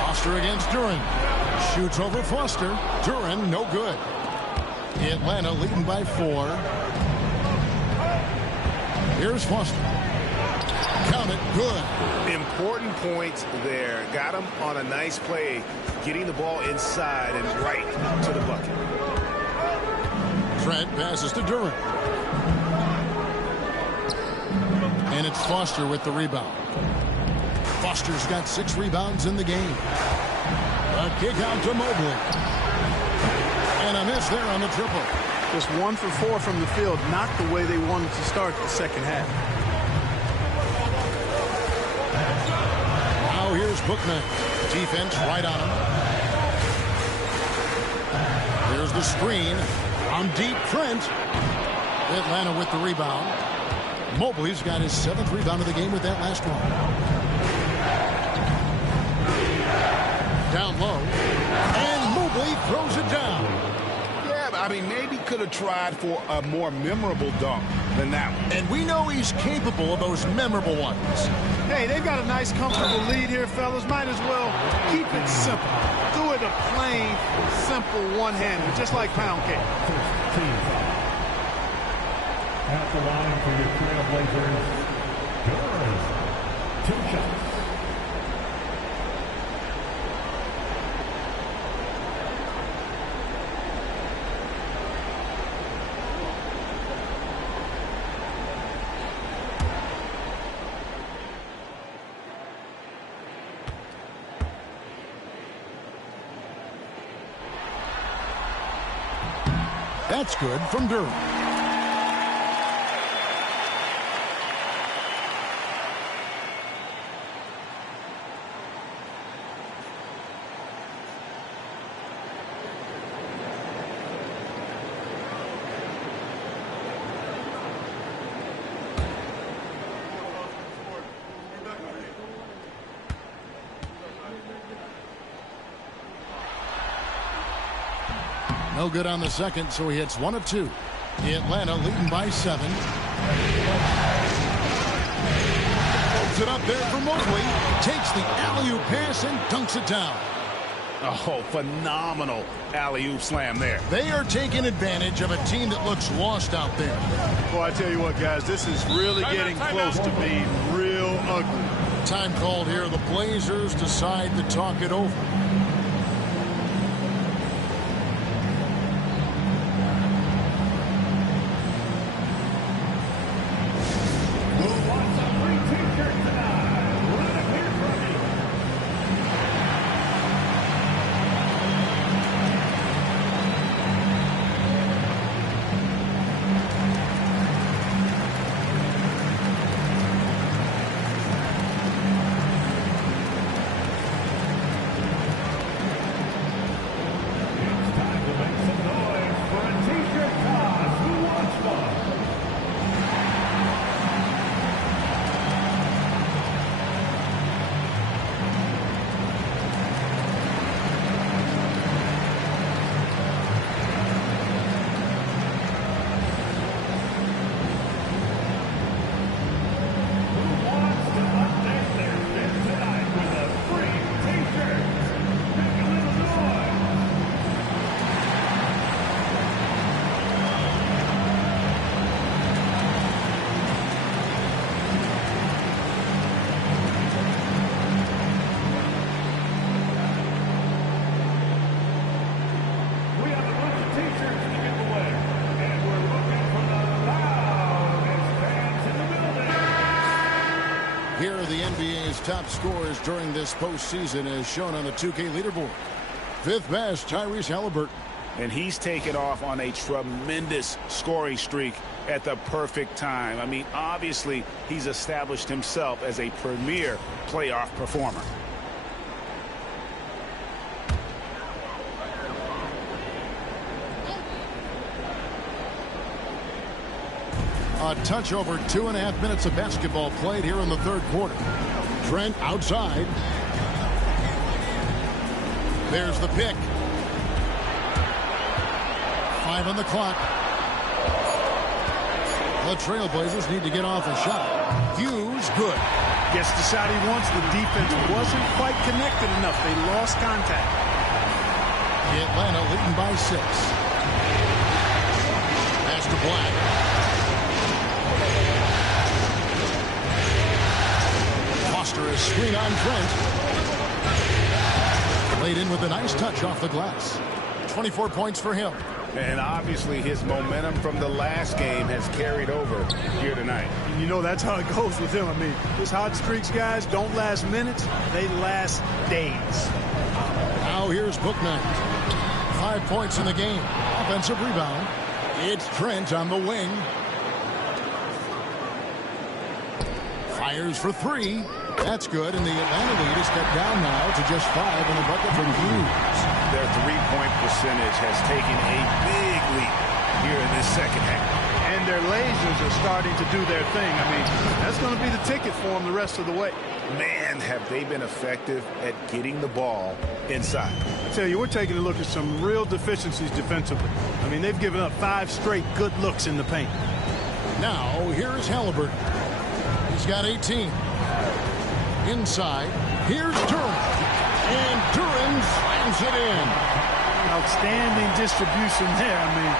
Foster against Duran. Shoots over Foster. Duran, no good. Atlanta leading by 4. Here's Foster. Count it, good. Important points there. Got him on a nice play, getting the ball inside and right to the bucket. Trent passes to Duran. And it's Foster with the rebound. Foster's got 6 rebounds in the game. A kick out to Mobley. And a miss there on the triple. Just 1 for 4 from the field, not the way they wanted to start the second half. Now here's Bookman. Defense right on him. There's the screen. On deep, Trent. Atlanta with the rebound. Mobley's got his 7th rebound of the game with that last one. Down low. And Mobley throws it down. Yeah, I mean, maybe could have tried for a more memorable dunk than that one. And we know he's capable of those memorable ones. Hey, they've got a nice, comfortable lead here, fellas. Might as well keep it simple. Do it a plain, simple one-hander, just like pound cake. At the line for your Trailblazers, Gurrs, 2 shots. That's good from Durham. No good on the second, so he hits 1 of 2. Atlanta leading by 7. Holds it up there for Mobley. Takes the alley-oop pass and dunks it down. Oh, phenomenal alley-oop slam there. They are taking advantage of a team that looks lost out there. Boy, I tell you what, guys, this is really getting close to being real ugly. Time called here. The Blazers decide to talk it over. Here are the NBA's top scorers during this postseason as shown on the 2K leaderboard. 5th best, Tyrese Halliburton. And he's taken off on a tremendous scoring streak at the perfect time. I mean, obviously, he's established himself as a premier playoff performer. A touch over 2.5 minutes of basketball played here in the 3rd quarter. Trent outside. There's the pick. 5 on the clock. The Trailblazers need to get off a shot. Hughes, good. Gets the shot he wants. The defense wasn't quite connected enough. They lost contact. Atlanta leading by 6. Pass to Black. Foster is screen on Trent. Laid in with a nice touch off the glass. 24 points for him. And obviously his momentum from the last game has carried over here tonight. You know, that's how it goes with him. I mean, his hot streaks, guys, don't last minutes. They last days. Now here's Booknight. 5 points in the game. Offensive rebound. It's Trent on the wing. Fires for 3. That's good, and the Atlanta lead is cut down now to just 5 in the bucket from Hughes. Their three-point percentage has taken a big leap here in this second half. And their lasers are starting to do their thing. I mean, that's going to be the ticket for them the rest of the way. Man, have they been effective at getting the ball inside. I tell you, we're taking a look at some real deficiencies defensively. I mean, they've given up 5 straight good looks in the paint. Now, here's Halliburton. He's got 18. Inside, here's Duran. And Duran slams it in. Outstanding distribution there. I mean,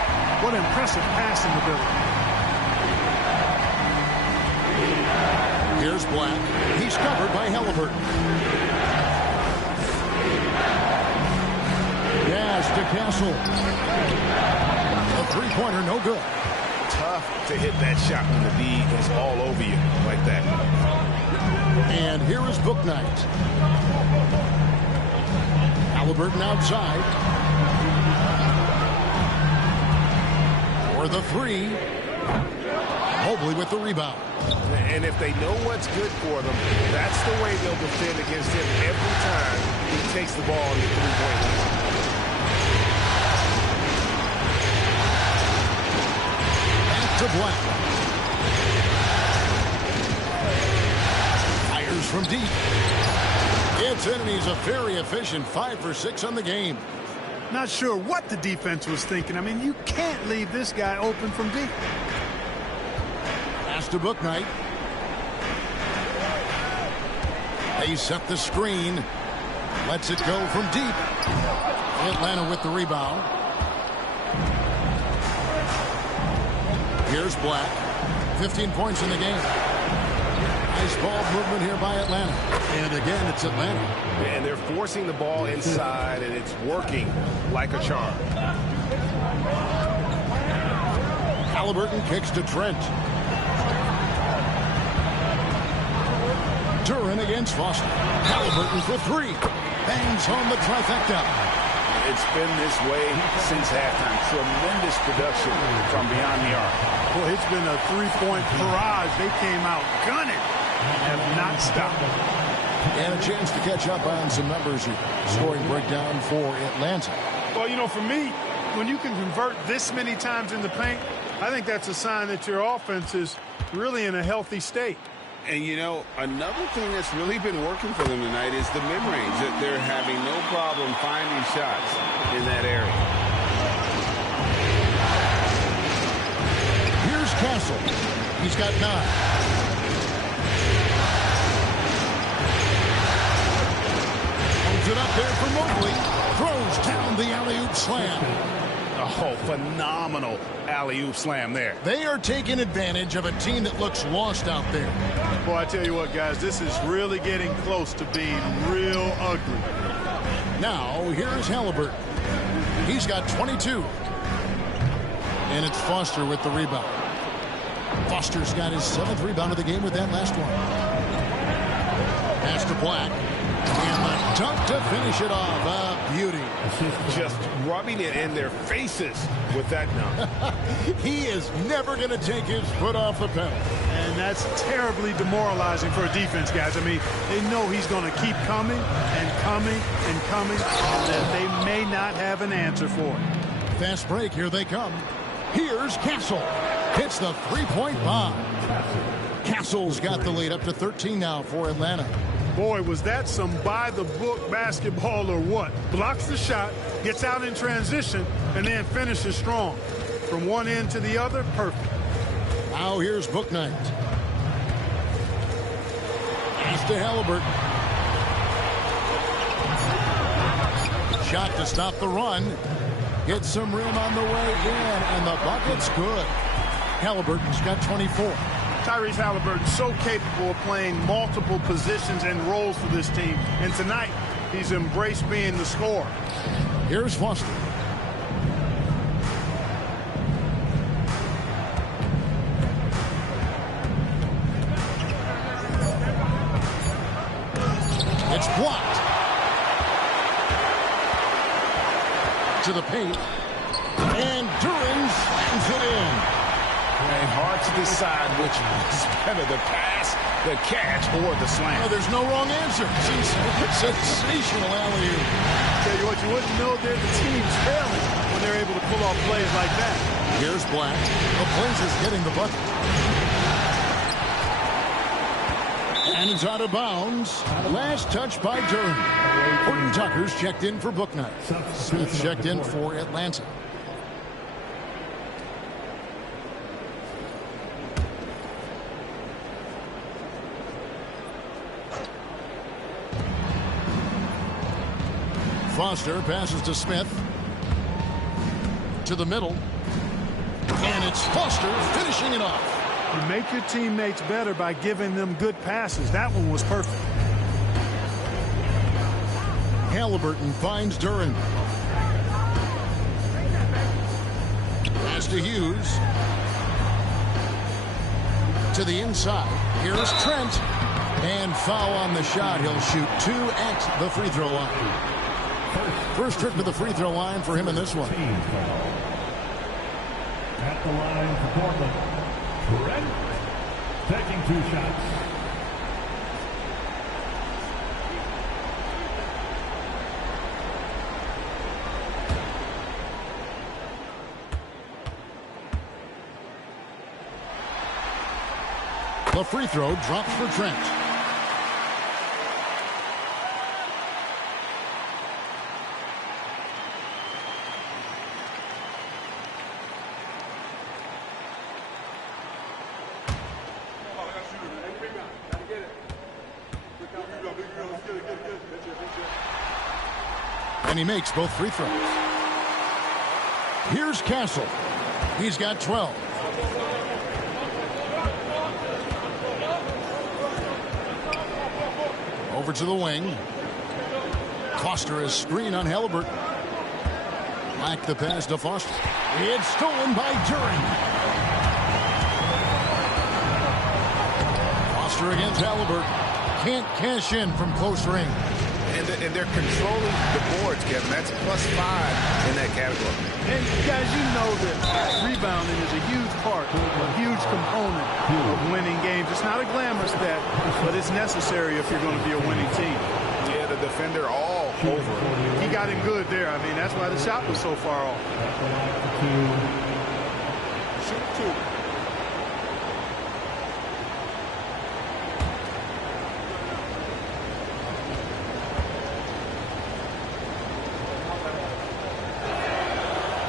what impressive passing ability. Here's Black. He's covered by Halliburton. Yes, to Castle. A three-pointer, no good. Tough to hit that shot when the D is all over you like that. And here is Bouknight. Halliburton outside. For the 3. Mobley with the rebound. And if they know what's good for them, that's the way they'll defend against him every time he takes the ball in the three-point line. Back to Black. Fires from deep. It's in, and he's a very efficient 5 for 6 on the game. Not sure what the defense was thinking. I mean, you can't leave this guy open from deep. Pass to Bouknight. They set the screen. Lets it go from deep. Atlanta with the rebound. Here's Black. 15 points in the game. Nice ball movement here by Atlanta. And again, it's Atlanta. And they're forcing the ball inside, and it's working like a charm. Halliburton kicks to Trent. Duran against Foster. Halliburton for 3. Bangs home the trifecta. It's been this way since halftime. Tremendous production from beyond the arc. Well, it's been a 3-point barrage. They came out gunning. Have not stopped. And a chance to catch up on some numbers here. Scoring breakdown for Atlanta. Well, you know, for me, when you can convert this many times in the paint, I think that's a sign that your offense is really in a healthy state. And, you know, another thing that's really been working for them tonight is the mid-range. That they're having no problem finding shots in that area. Here's Castle. He's got 9. It up there for Mobley. Throws down the alley-oop slam. Oh, phenomenal alley-oop slam there. They are taking advantage of a team that looks lost out there. Boy, I tell you what, guys, this is really getting close to being real ugly. Now, here's Halliburton. He's got 22. And it's Foster with the rebound. Foster's got his 7th rebound of the game with that last one. Pass to Black. And the dunk to finish it off. A beauty. Just rubbing it in their faces with that dunk. He is never going to take his foot off the pedal. And that's terribly demoralizing for a defense, guys. I mean, they know he's going to keep coming and coming and coming, and that they may not have an answer for it. Fast break. Here they come. Here's Castle. Hits the three-point bomb. Castle's got the lead up to 13 now for Atlanta. Boy, was that some by-the-book basketball or what? Blocks the shot, gets out in transition, and then finishes strong. From one end to the other, perfect. Now here's Bouknight. Pass to Halliburton. Shot to stop the run. Gets some rim on the way in, and the bucket's good. Halliburton's got 24. Tyrese Halliburton so capable of playing multiple positions and roles for this team. And tonight, he's embraced being the scorer. Here's Foster. It's blocked. to the paint. And Duran slams it in. And hard to decide which is better, the pass, the catch, or the slam. Oh, there's no wrong answer. Sensational alley-oop. Tell you what, you wouldn't know they're the team's failing when they're able to pull off plays like that. Here's Black. The Blazers getting the bucket. And it's out of bounds. Last touch by Duran. Horton Tucker's checked in for Booknight. Smith checked in for Atlanta. Foster passes to Smith. To the middle. And it's Foster finishing it off. You make your teammates better by giving them good passes. That one was perfect. Halliburton finds Duran. Pass to Hughes. To the inside. Here's Trent. And foul on the shot. He'll shoot 2 at the free throw line. First trip to the free throw line for him in this one. At the line for Portland. Trent taking 2 shots. The free throw drops for Trent. And he makes both free throws. Here's Castle. He's got 12. Over to the wing. Foster is screen on Halliburton. Black the pass to Foster. It's stolen by Duran. Foster against Halliburton. Can't cash in from close range. And they're controlling the boards, Kevin. That's +5 in that category. And guys, you know that rebounding is a huge part, a huge component of winning games. It's not a glamorous stat, but it's necessary if you're going to be a winning team. Yeah, the defender all over. He got him good there. I mean, that's why the shot was so far off. Shoot 2.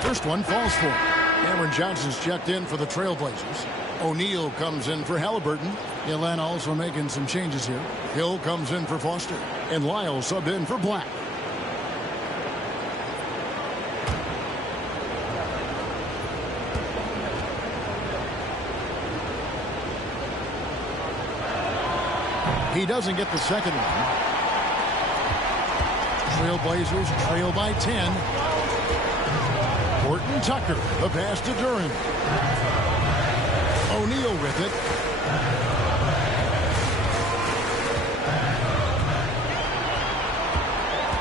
First one falls for him. Cameron Johnson's checked in for the Trailblazers. O'Neal comes in for Halliburton. Atlanta also making some changes here. Hill comes in for Foster. And Lyle subbed in for Black. He doesn't get the second one. Trailblazers trail by 10. Horton Tucker, the pass to Duran. O'Neal with it.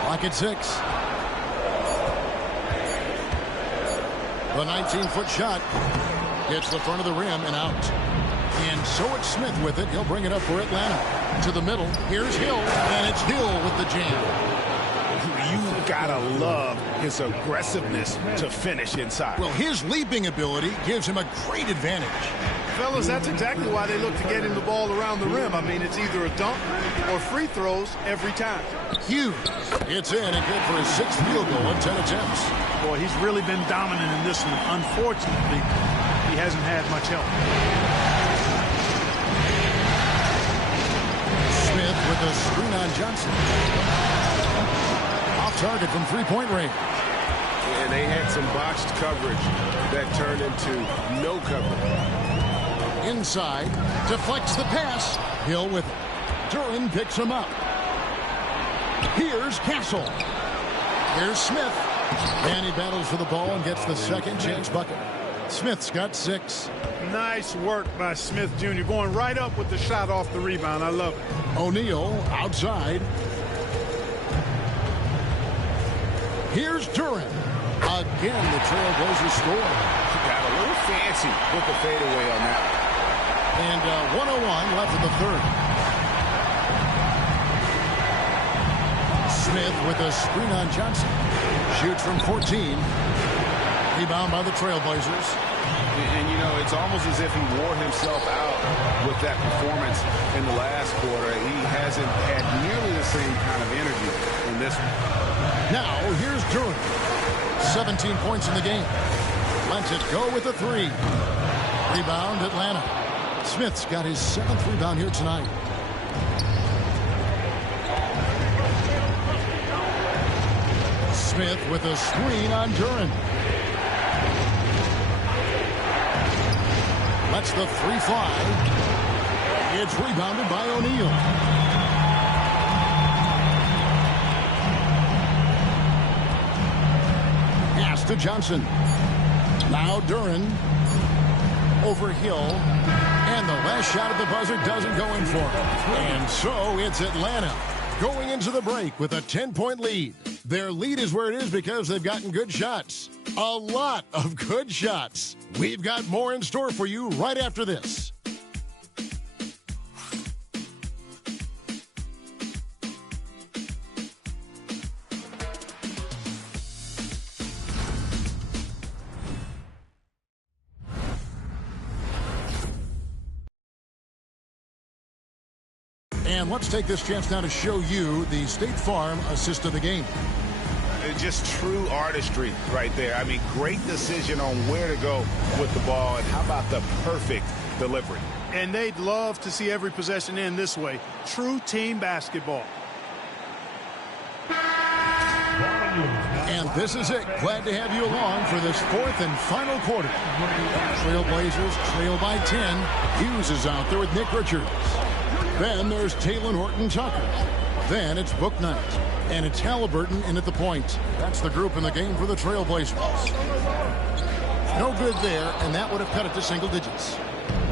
Lock at 6. The 19-foot shot hits the front of the rim and out. And so it's Smith with it. He'll bring it up for Atlanta. To the middle. Here's Hill. And it's Hill with the jam. You gotta love his aggressiveness to finish inside. Well, his leaping ability gives him a great advantage. Fellas, that's exactly why they look to get him the ball around the rim. I mean, it's either a dunk or free throws every time. Hughes. It's in and good for his 6th field goal in 10 attempts. Boy, he's really been dominant in this one. Unfortunately, he hasn't had much help. Smith with a screen on Johnson. Off target from 3-point range. And they had some botched coverage that turned into no coverage. Inside, deflects the pass. Hill with it. Duran picks him up. Here's Castle. Here's Smith. And he battles for the ball and gets the second chance bucket. Smith's got 6. Nice work by Smith Jr. Going right up with the shot off the rebound. I love it. O'Neal outside. Here's Duran. Again, the Trailblazers score. Got a little fancy with the fadeaway on that. And 1:01 left in the third. Smith with a screen on Johnson. Shoots from 14. Rebound by the Trailblazers. And, you know, it's almost as if he wore himself out with that performance in the last quarter. He hasn't had nearly the same kind of energy in this one. Now, here's Duran. 17 points in the game. Lets it go with a three. Rebound, Atlanta. Smith's got his 7th rebound here tonight. Smith with a screen on Duran. Lets the three fly. It's rebounded by O'Neal. Pass to Johnson. Now Duran. Over Hill. And the last shot at the buzzer doesn't go in for him. And so it's Atlanta going into the break with a 10-point lead. Their lead is where it is because they've gotten good shots. A lot of good shots. We've got more in store for you right after this. And let's take this chance now to show you the State Farm assist of the game. Just true artistry right there. I mean, great decision on where to go with the ball, and how about the perfect delivery? And they'd love to see every possession end this way. True team basketball. And this is it. Glad to have you along for this 4th and final quarter. Trailblazers trail by 10. Hughes is out there with Nick Richards. Then there's Taylor Horton-Tucker. Then it's Bouknight. And it's Halliburton in at the point. That's the group in the game for the Trailblazers. No good there, and that would have cut it to single digits.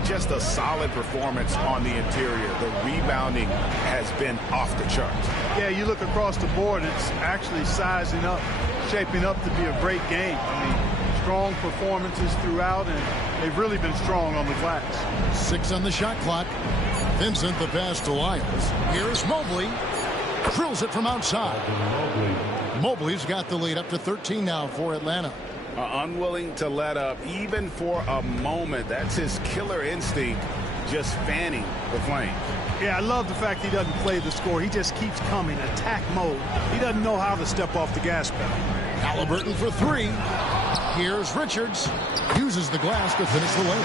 Just a solid performance on the interior. The rebounding has been off the charts. Yeah, you look across the board, it's actually sizing up, shaping up to be a great game. I mean, strong performances throughout, and they've really been strong on the glass. 6 on the shot clock. Vincent the pass to Lyles. Here's Mobley. Drills it from outside. Mobley's got the lead up to 13 now for Atlanta. Unwilling to let up even for a moment. That's his killer instinct, just fanning the flame. Yeah, I love the fact he doesn't play the score. He just keeps coming, attack mode. He doesn't know how to step off the gas pedal. Halliburton for 3. Here's Richards. Uses the glass to finish the lane.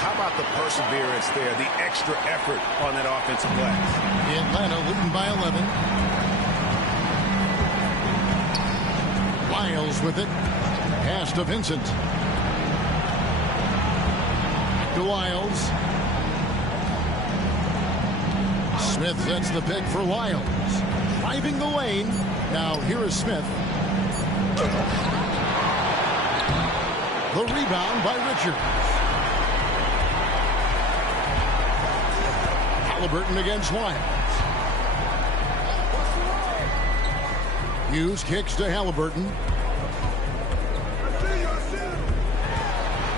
How about the perseverance there, the extra effort on that offensive glass? Atlanta leading by 11. Lyles with it. Pass to Vincent. To Lyles. Smith sets the pick for Lyles. Driving the lane. Now here is Smith. The rebound by Richards. Halliburton against Lyles. Hughes kicks to Halliburton.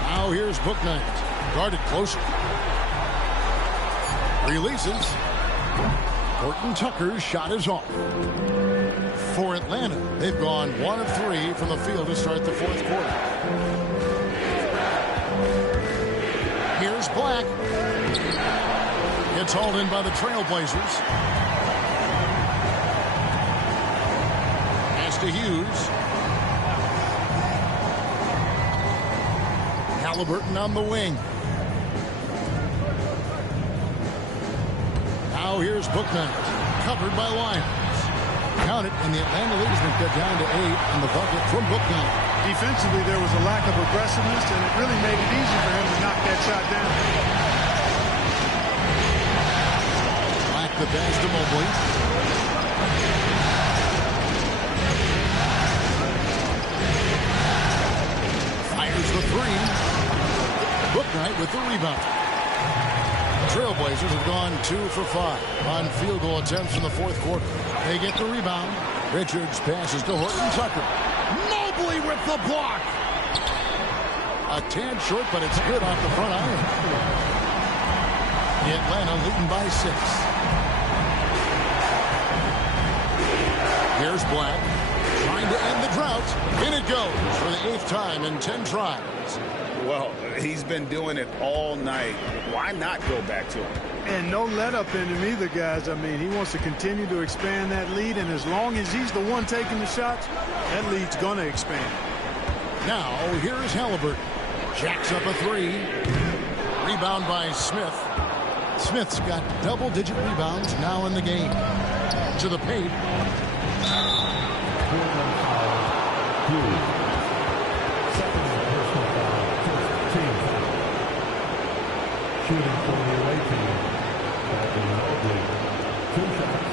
Now here's Bouknight. Guarded closer. Releases. Horton-Tucker's shot is off. For Atlanta, they've gone 1 of 3 from the field to start the 4th quarter. Here's Black. It's hauled in by the Trailblazers. Pass to Hughes. Halliburton on the wing. Now here's Bouknight. Covered by Lyles. Count it, and the Atlanta lead has been cut down to 8 on the bucket from Bouknight. Defensively, there was a lack of aggressiveness, and it really made it easy for him to knock that shot down. Black the pass to Mobley. Fires the 3. Bouknight with the rebound. Trailblazers have gone 2 for 5 on field goal attempts in the 4th quarter. They get the rebound. Richards passes to Horton-Tucker. Mobley with the block. A tad short, but it's good off the front iron. Atlanta leading by 6. Here's Black, trying to end the drought. In it goes for the 8th time in 10 tries. Well, he's been doing it all night. Why not go back to him? And no let up in him either, guys. I mean, he wants to continue to expand that lead, and as long as he's the one taking the shots, that lead's going to expand. Now, here's Halliburton. Jacks up a 3. Rebound by Smith. Smith's got double-digit rebounds now in the game. To the paint. Shooting for the away team. That is Mobley. 2 shots.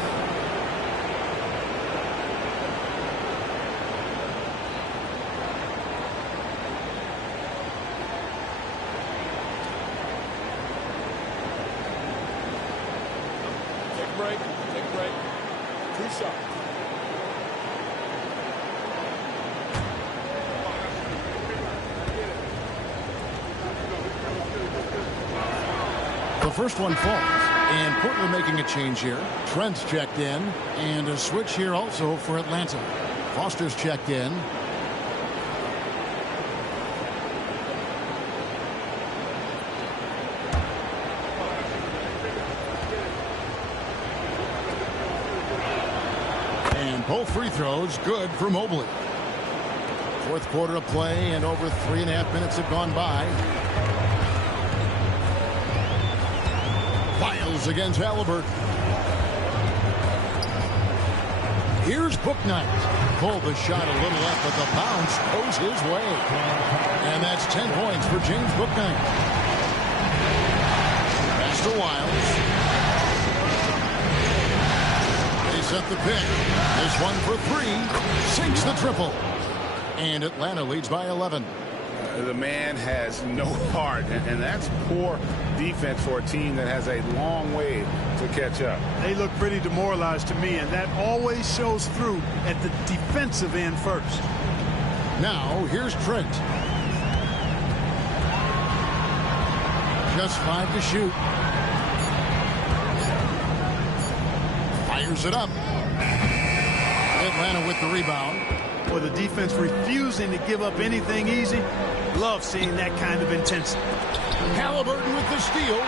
Take a break. Take a break. 2 shots. The first one falls, and Portland making a change here. Trent's checked in, and a switch here also for Atlanta. Foster's checked in. And both free throws good for Mobley. 4th quarter of play, and over 3.5 minutes have gone by. Lyles against Halliburton. Here's Bouknight. Pulled the shot a little left, but the bounce goes his way. And that's 10 points for James Bouknight. Pass to Lyles. They set the pick. This one for 3. Sinks the triple. And Atlanta leads by 11. The man has no heart, and that's poor defense for a team that has a long way to catch up. They look pretty demoralized to me, and that always shows through at the defensive end first. Now, here's Trent. Just 5 to shoot. Fires it up. Atlanta with the rebound. Or the defense refusing to give up anything easy. Love seeing that kind of intensity. Halliburton with the steal.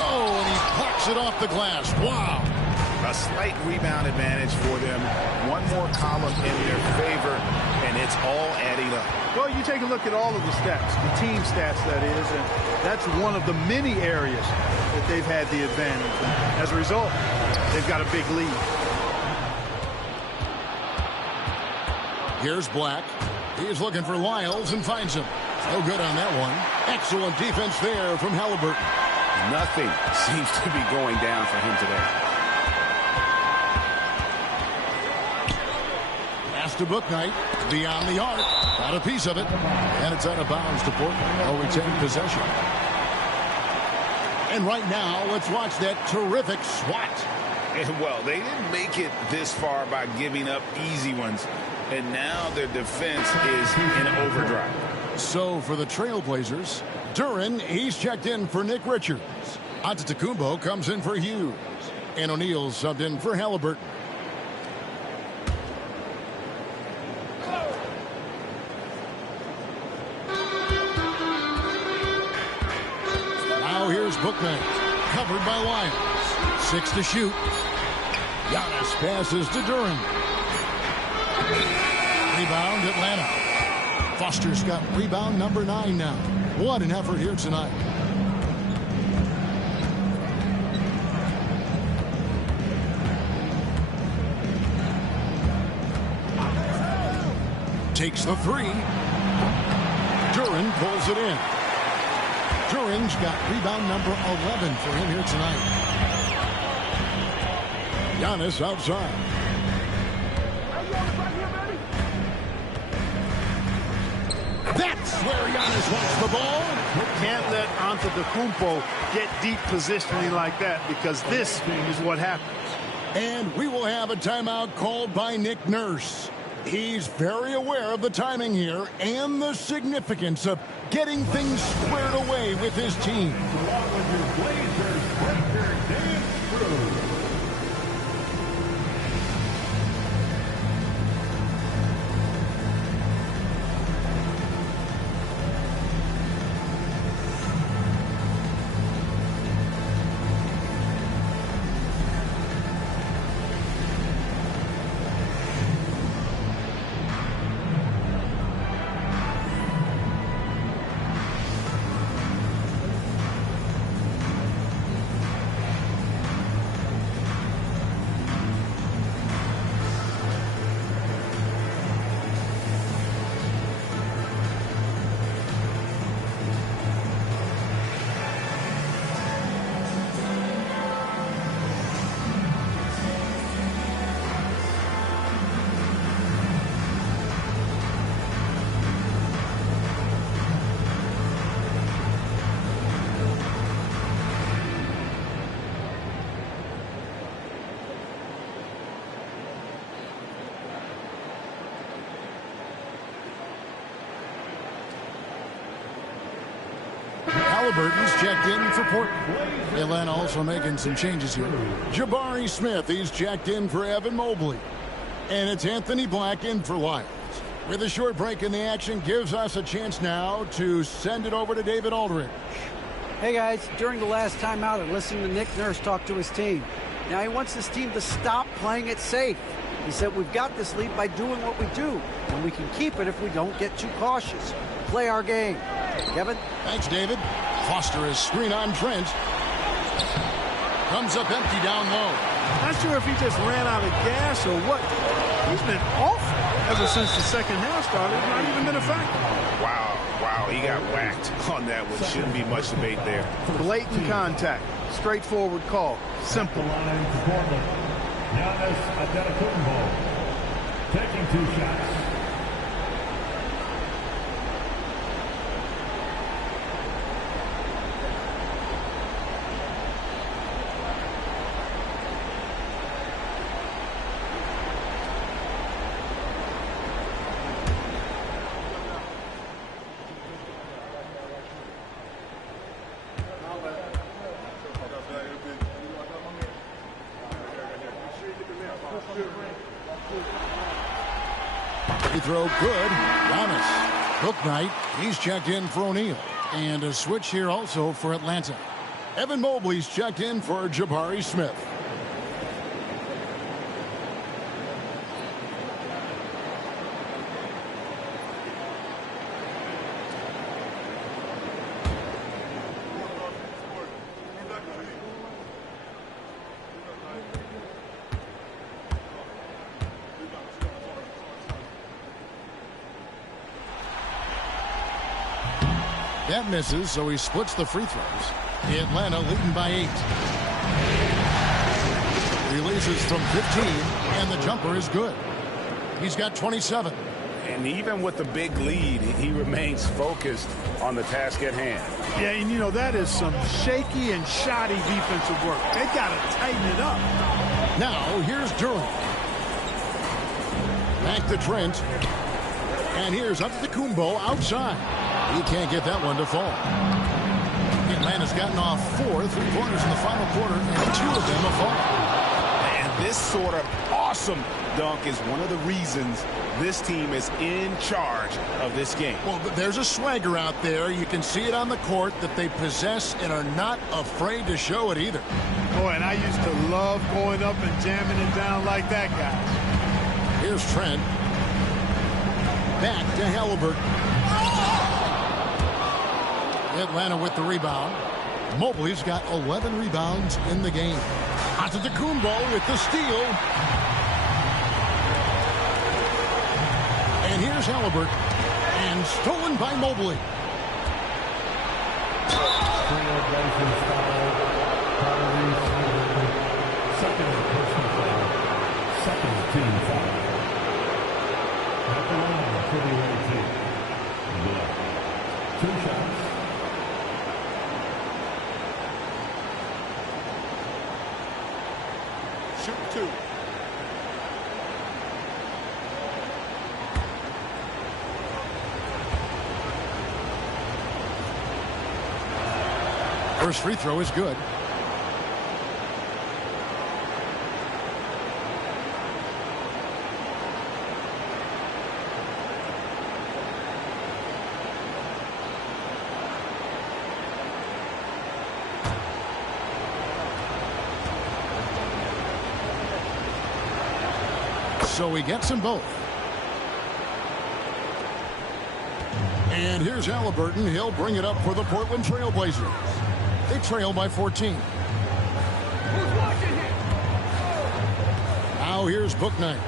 Oh, and he plucks it off the glass. Wow. A slight rebound advantage for them. One more column in their favor, and it's all adding up. Well, you take a look at all of the stats, the team stats, that is, and that's one of the many areas that they've had the advantage. And as a result, they've got a big lead. Here's Black. He's looking for Lyles and finds him. No good on that one. Excellent defense there from Halliburton. Nothing seems to be going down for him today. Pass to Bouknight. Beyond the arc. Got a piece of it. And it's out of bounds to Portland. They'll retain possession. And right now, let's watch that terrific swat. And well, they didn't make it this far by giving up easy ones. And now their defense is in overdrive. So for the Trailblazers, Duren, he's checked in for Nick Richards. Antetokounmpo comes in for Hughes. And O'Neal subbed in for Halliburton. Now here's Bouknight, covered by Lyles. 6 to shoot. Giannis passes to Duren. Rebound Atlanta. Foster's got rebound number 9 now. What an effort here tonight. Takes the 3. Duren pulls it in. Duren's got rebound number 11 for him here tonight. Giannis outside. That's where Giannis wants the ball. Can't let Antetokounmpo get deep positioning like that, because this is what happens. And we will have a timeout called by Nick Nurse. He's very aware of the timing here and the significance of getting things squared away with his team. Along with your Blazers, breaker Dan Cruz. Halliburton's checked in for Portland. Atlanta also making some changes here. Jabari Smith, he's checked in for Evan Mobley. And it's Anthony Black in for Lyles. With a short break in the action, gives us a chance now to send it over to David Aldridge. Hey guys, during the last timeout, I listened to Nick Nurse talk to his team. Now he wants his team to stop playing it safe. He said we've got this lead by doing what we do, and we can keep it if we don't get too cautious. Play our game. Kevin? Thanks, David. Foster is screen on Trent. Comes up empty down low. Not sure if he just ran out of gas or what. He's been awful ever since the second half started. Not even been a factor. Wow, he got whacked on that one. Shouldn't be much debate there. Blatant contact. Straightforward call. Simple. Giannis Antetokounmpo taking 2 shots. Free throw good. Giannis. Bouknight, he's checked in for O'Neal. And a switch here also for Atlanta. Evan Mobley's checked in for Jabari Smith. That misses, so he splits the free throws. Atlanta leading by 8. Releases from 15, and the jumper is good. He's got 27. And even with the big lead, he remains focused on the task at hand. Yeah, and you know, that is some shaky and shoddy defensive work. They got to tighten it up. Now, here's Durham. Back to Trent. And here's Antetokounmpo outside. He can't get that one to fall. Atlanta's gotten off 4 3-pointers in the final quarter, and 2 of them have fallen. And this sort of awesome dunk is one of the reasons this team is in charge of this game. Well, there's a swagger out there. You can see it on the court that they possess and are not afraid to show it either. Boy, and I used to love going up and jamming it down like that, guys. Here's Trent. Back to Halliburton. Atlanta with the rebound. Mobley's got 11 rebounds in the game. Antetokounmpo with the steal. And here's Halliburton. And stolen by Mobley. Second team foul. At the line for the other team. Black. 2 shots. Shoot 2. First free throw is good. So he gets them both. And here's Halliburton. He'll bring it up for the Portland Trail Blazers. They trail by 14. Now here's Bouknight.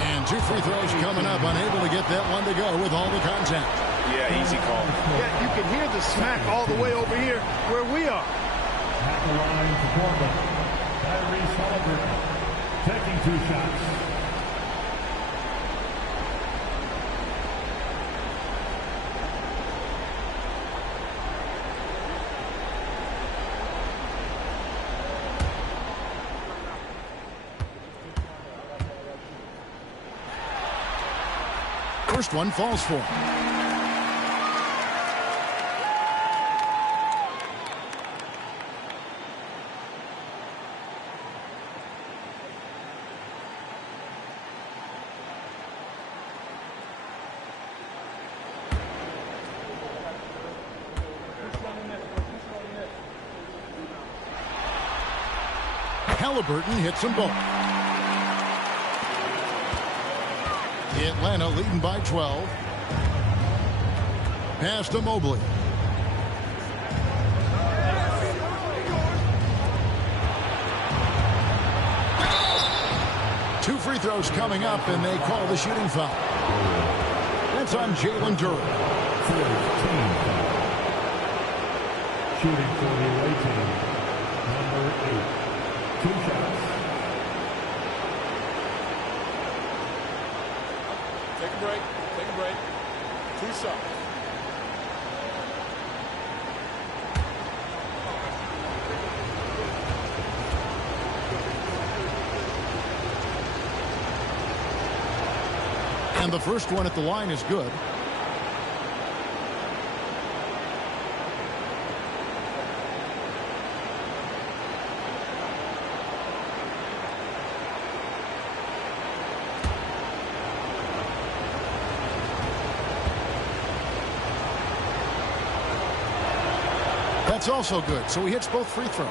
And 2 free throws coming up. Unable to get that one to go with all the contact. Yeah, easy call. Yeah, you can hear the smack all the way over here where we are. At the line for Portland, Tyrese Halliburton taking 2 shots. First one falls for him. Halliburton hits them both. Atlanta leading by 12. Pass to Mobley. Two free throws coming up, and they call the shooting foul. That's on Jalen Duren. Shooting for the away team, number 8. 2 shots. Take a break. Take a break. 2 shots. And the first one at the line is good. That's also good, so he hits both free throws.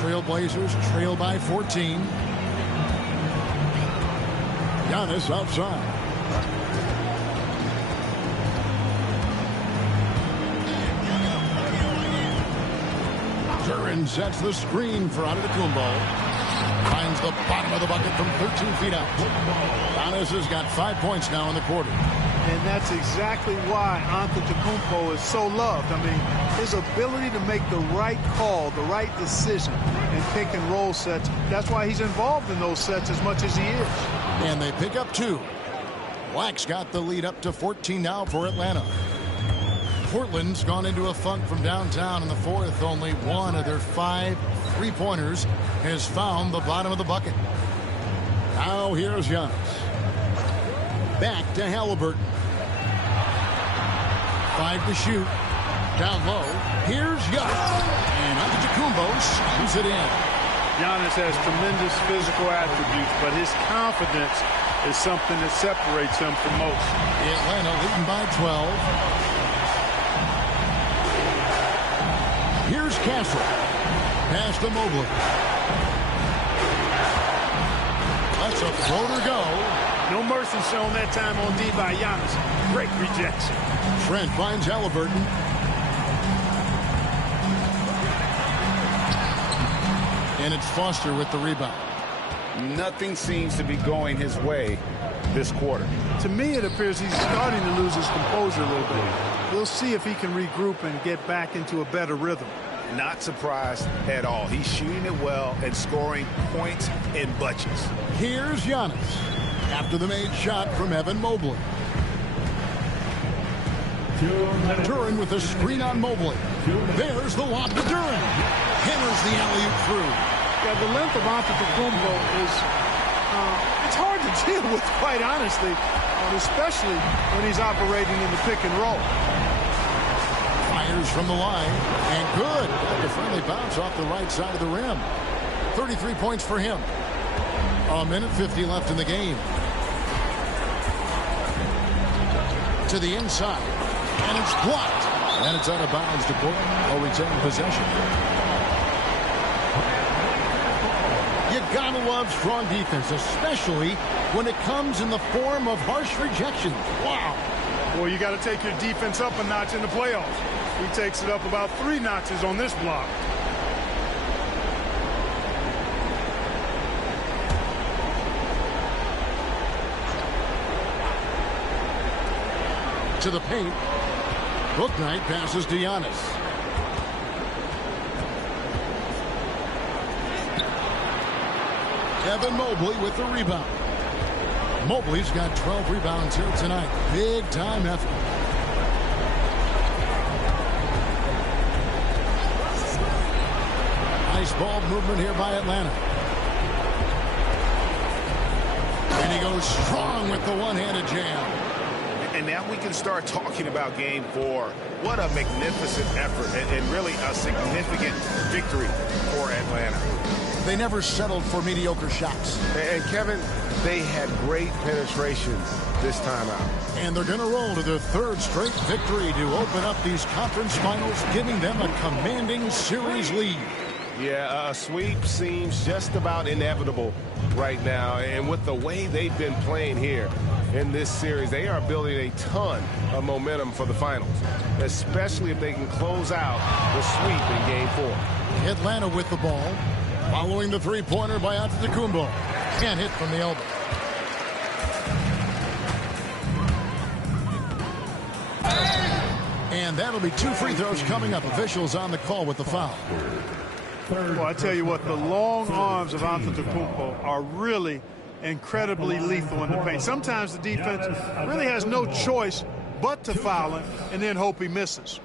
Trailblazers trail by 14. Giannis outside. Duren sets the screen for Antetokounmpo. Finds the bottom of the bucket from 13 feet out. Giannis has got 5 points now in the quarter. And that's exactly why Antetokounmpo is so loved. I mean, his ability to make the right call, the right decision in pick and roll sets. That's why he's involved in those sets as much as he is. And they pick up 2. Black's got the lead up to 14 now for Atlanta. Portland's gone into a funk from downtown in the fourth. Only one of their 5 3-pointers has found the bottom of the bucket. Now here's Giannis. Back to Halliburton. 5 to shoot. Down low. Here's Giannis. And Antetokounmpo slams it in. Giannis has tremendous physical attributes, but his confidence is something that separates him from most. Atlanta leading by 12. Here's Castle. Pass to Mobley. That's a floater go. No mercy shown that time on D by Giannis. Great rejection. Trent finds Halliburton. And it's Foster with the rebound. Nothing seems to be going his way this quarter. To me, it appears he's starting to lose his composure a little bit. We'll see if he can regroup and get back into a better rhythm. Not surprised at all. He's shooting it well and scoring points in bunches. Here's Giannis after the made shot from Evan Mobley. Duren with a screen on Mobley. There's the lob to Duren. Hammers the alley-oop through. Yeah, the length of Antetokounmpo is it's hard to deal with, quite honestly, especially when he's operating in the pick and roll. Fires from the line. And good. Got the friendly bounce off the right side of the rim. 33 points for him. A minute 50 left in the game. To the inside. And it's blocked. And it's out of bounds to Portland. Will retain possession. You gotta love strong defense, especially when it comes in the form of harsh rejections. Wow. Well, you got to take your defense up a notch in the playoffs. He takes it up about 3 notches on this block. To the paint. Bouknight passes to Giannis. Evan Mobley with the rebound. Mobley's got 12 rebounds here tonight. Big time effort. Nice ball movement here by Atlanta. And he goes strong with the one-handed jam. And now we can start talking about game 4. What a magnificent effort and really a significant victory for Atlanta. They never settled for mediocre shots. And Kevin, they had great penetration this time out. And they're going to roll to their 3rd straight victory to open up these conference finals, giving them a commanding series lead. Yeah, a sweep seems just about inevitable right now. And with the way they've been playing here in this series, they are building a ton of momentum for the finals, especially if they can close out the sweep in game 4. Atlanta with the ball. Following the three-pointer by Antetokounmpo. Can't hit from the elbow. And that'll be 2 free throws coming up. Officials on the call with the foul. Well, I tell you what, the long arms of Antetokounmpo are really incredibly lethal in the paint. Sometimes the defense really has no choice but to foul him and then hope he misses.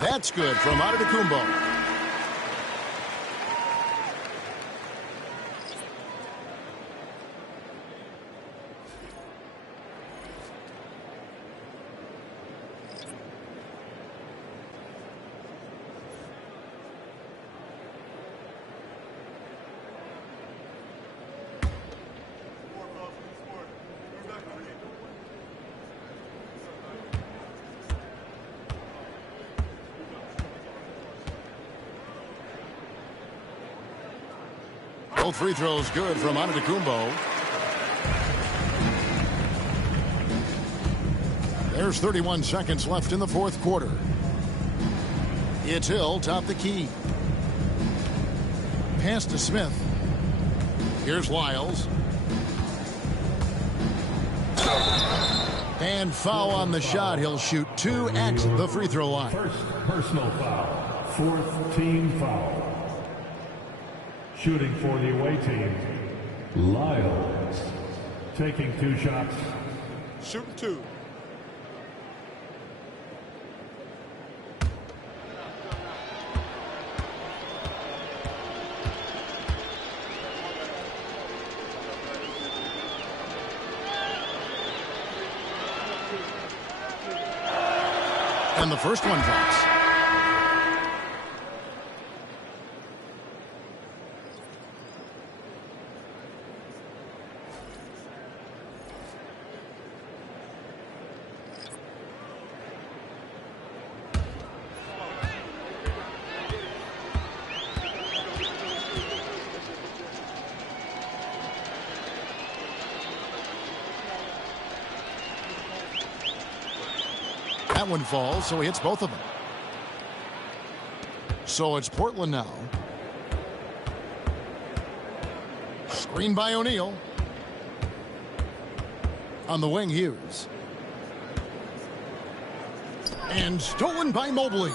That's good from Antetokounmpo. Both free throws good from Antetokounmpo. There's 31 seconds left in the 4th quarter. It's Hill top the key. Pass to Smith. Here's Lyles. And foul on the shot. He'll shoot 2 at the free throw line. First personal foul. 4th team foul. Shooting for the away team, Lyles. Taking 2 shots. Shooting 2. And the first one drops. That one falls, so he hits both of them. So it's Portland now. Screen by O'Neal. On the wing, Hughes. And stolen by Mobley.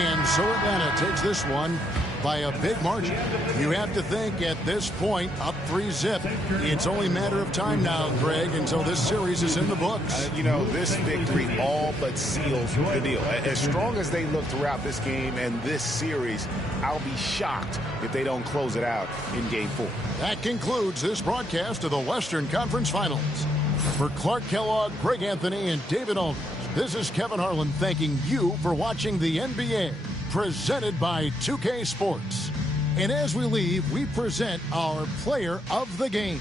And so Atlanta takes this one by a big margin. You have to think at this point, up 3-zip. It's only a matter of time now, Greg, until this series is in the books. You know, this victory all but seals the deal. As strong as they look throughout this game and this series, I'll be shocked if they don't close it out in Game 4. That concludes this broadcast of the Western Conference Finals. For Clark Kellogg, Greg Anthony, and David Aldridge, this is Kevin Harlan thanking you for watching the NBA, presented by 2K Sports. And as we leave, we present our player of the game.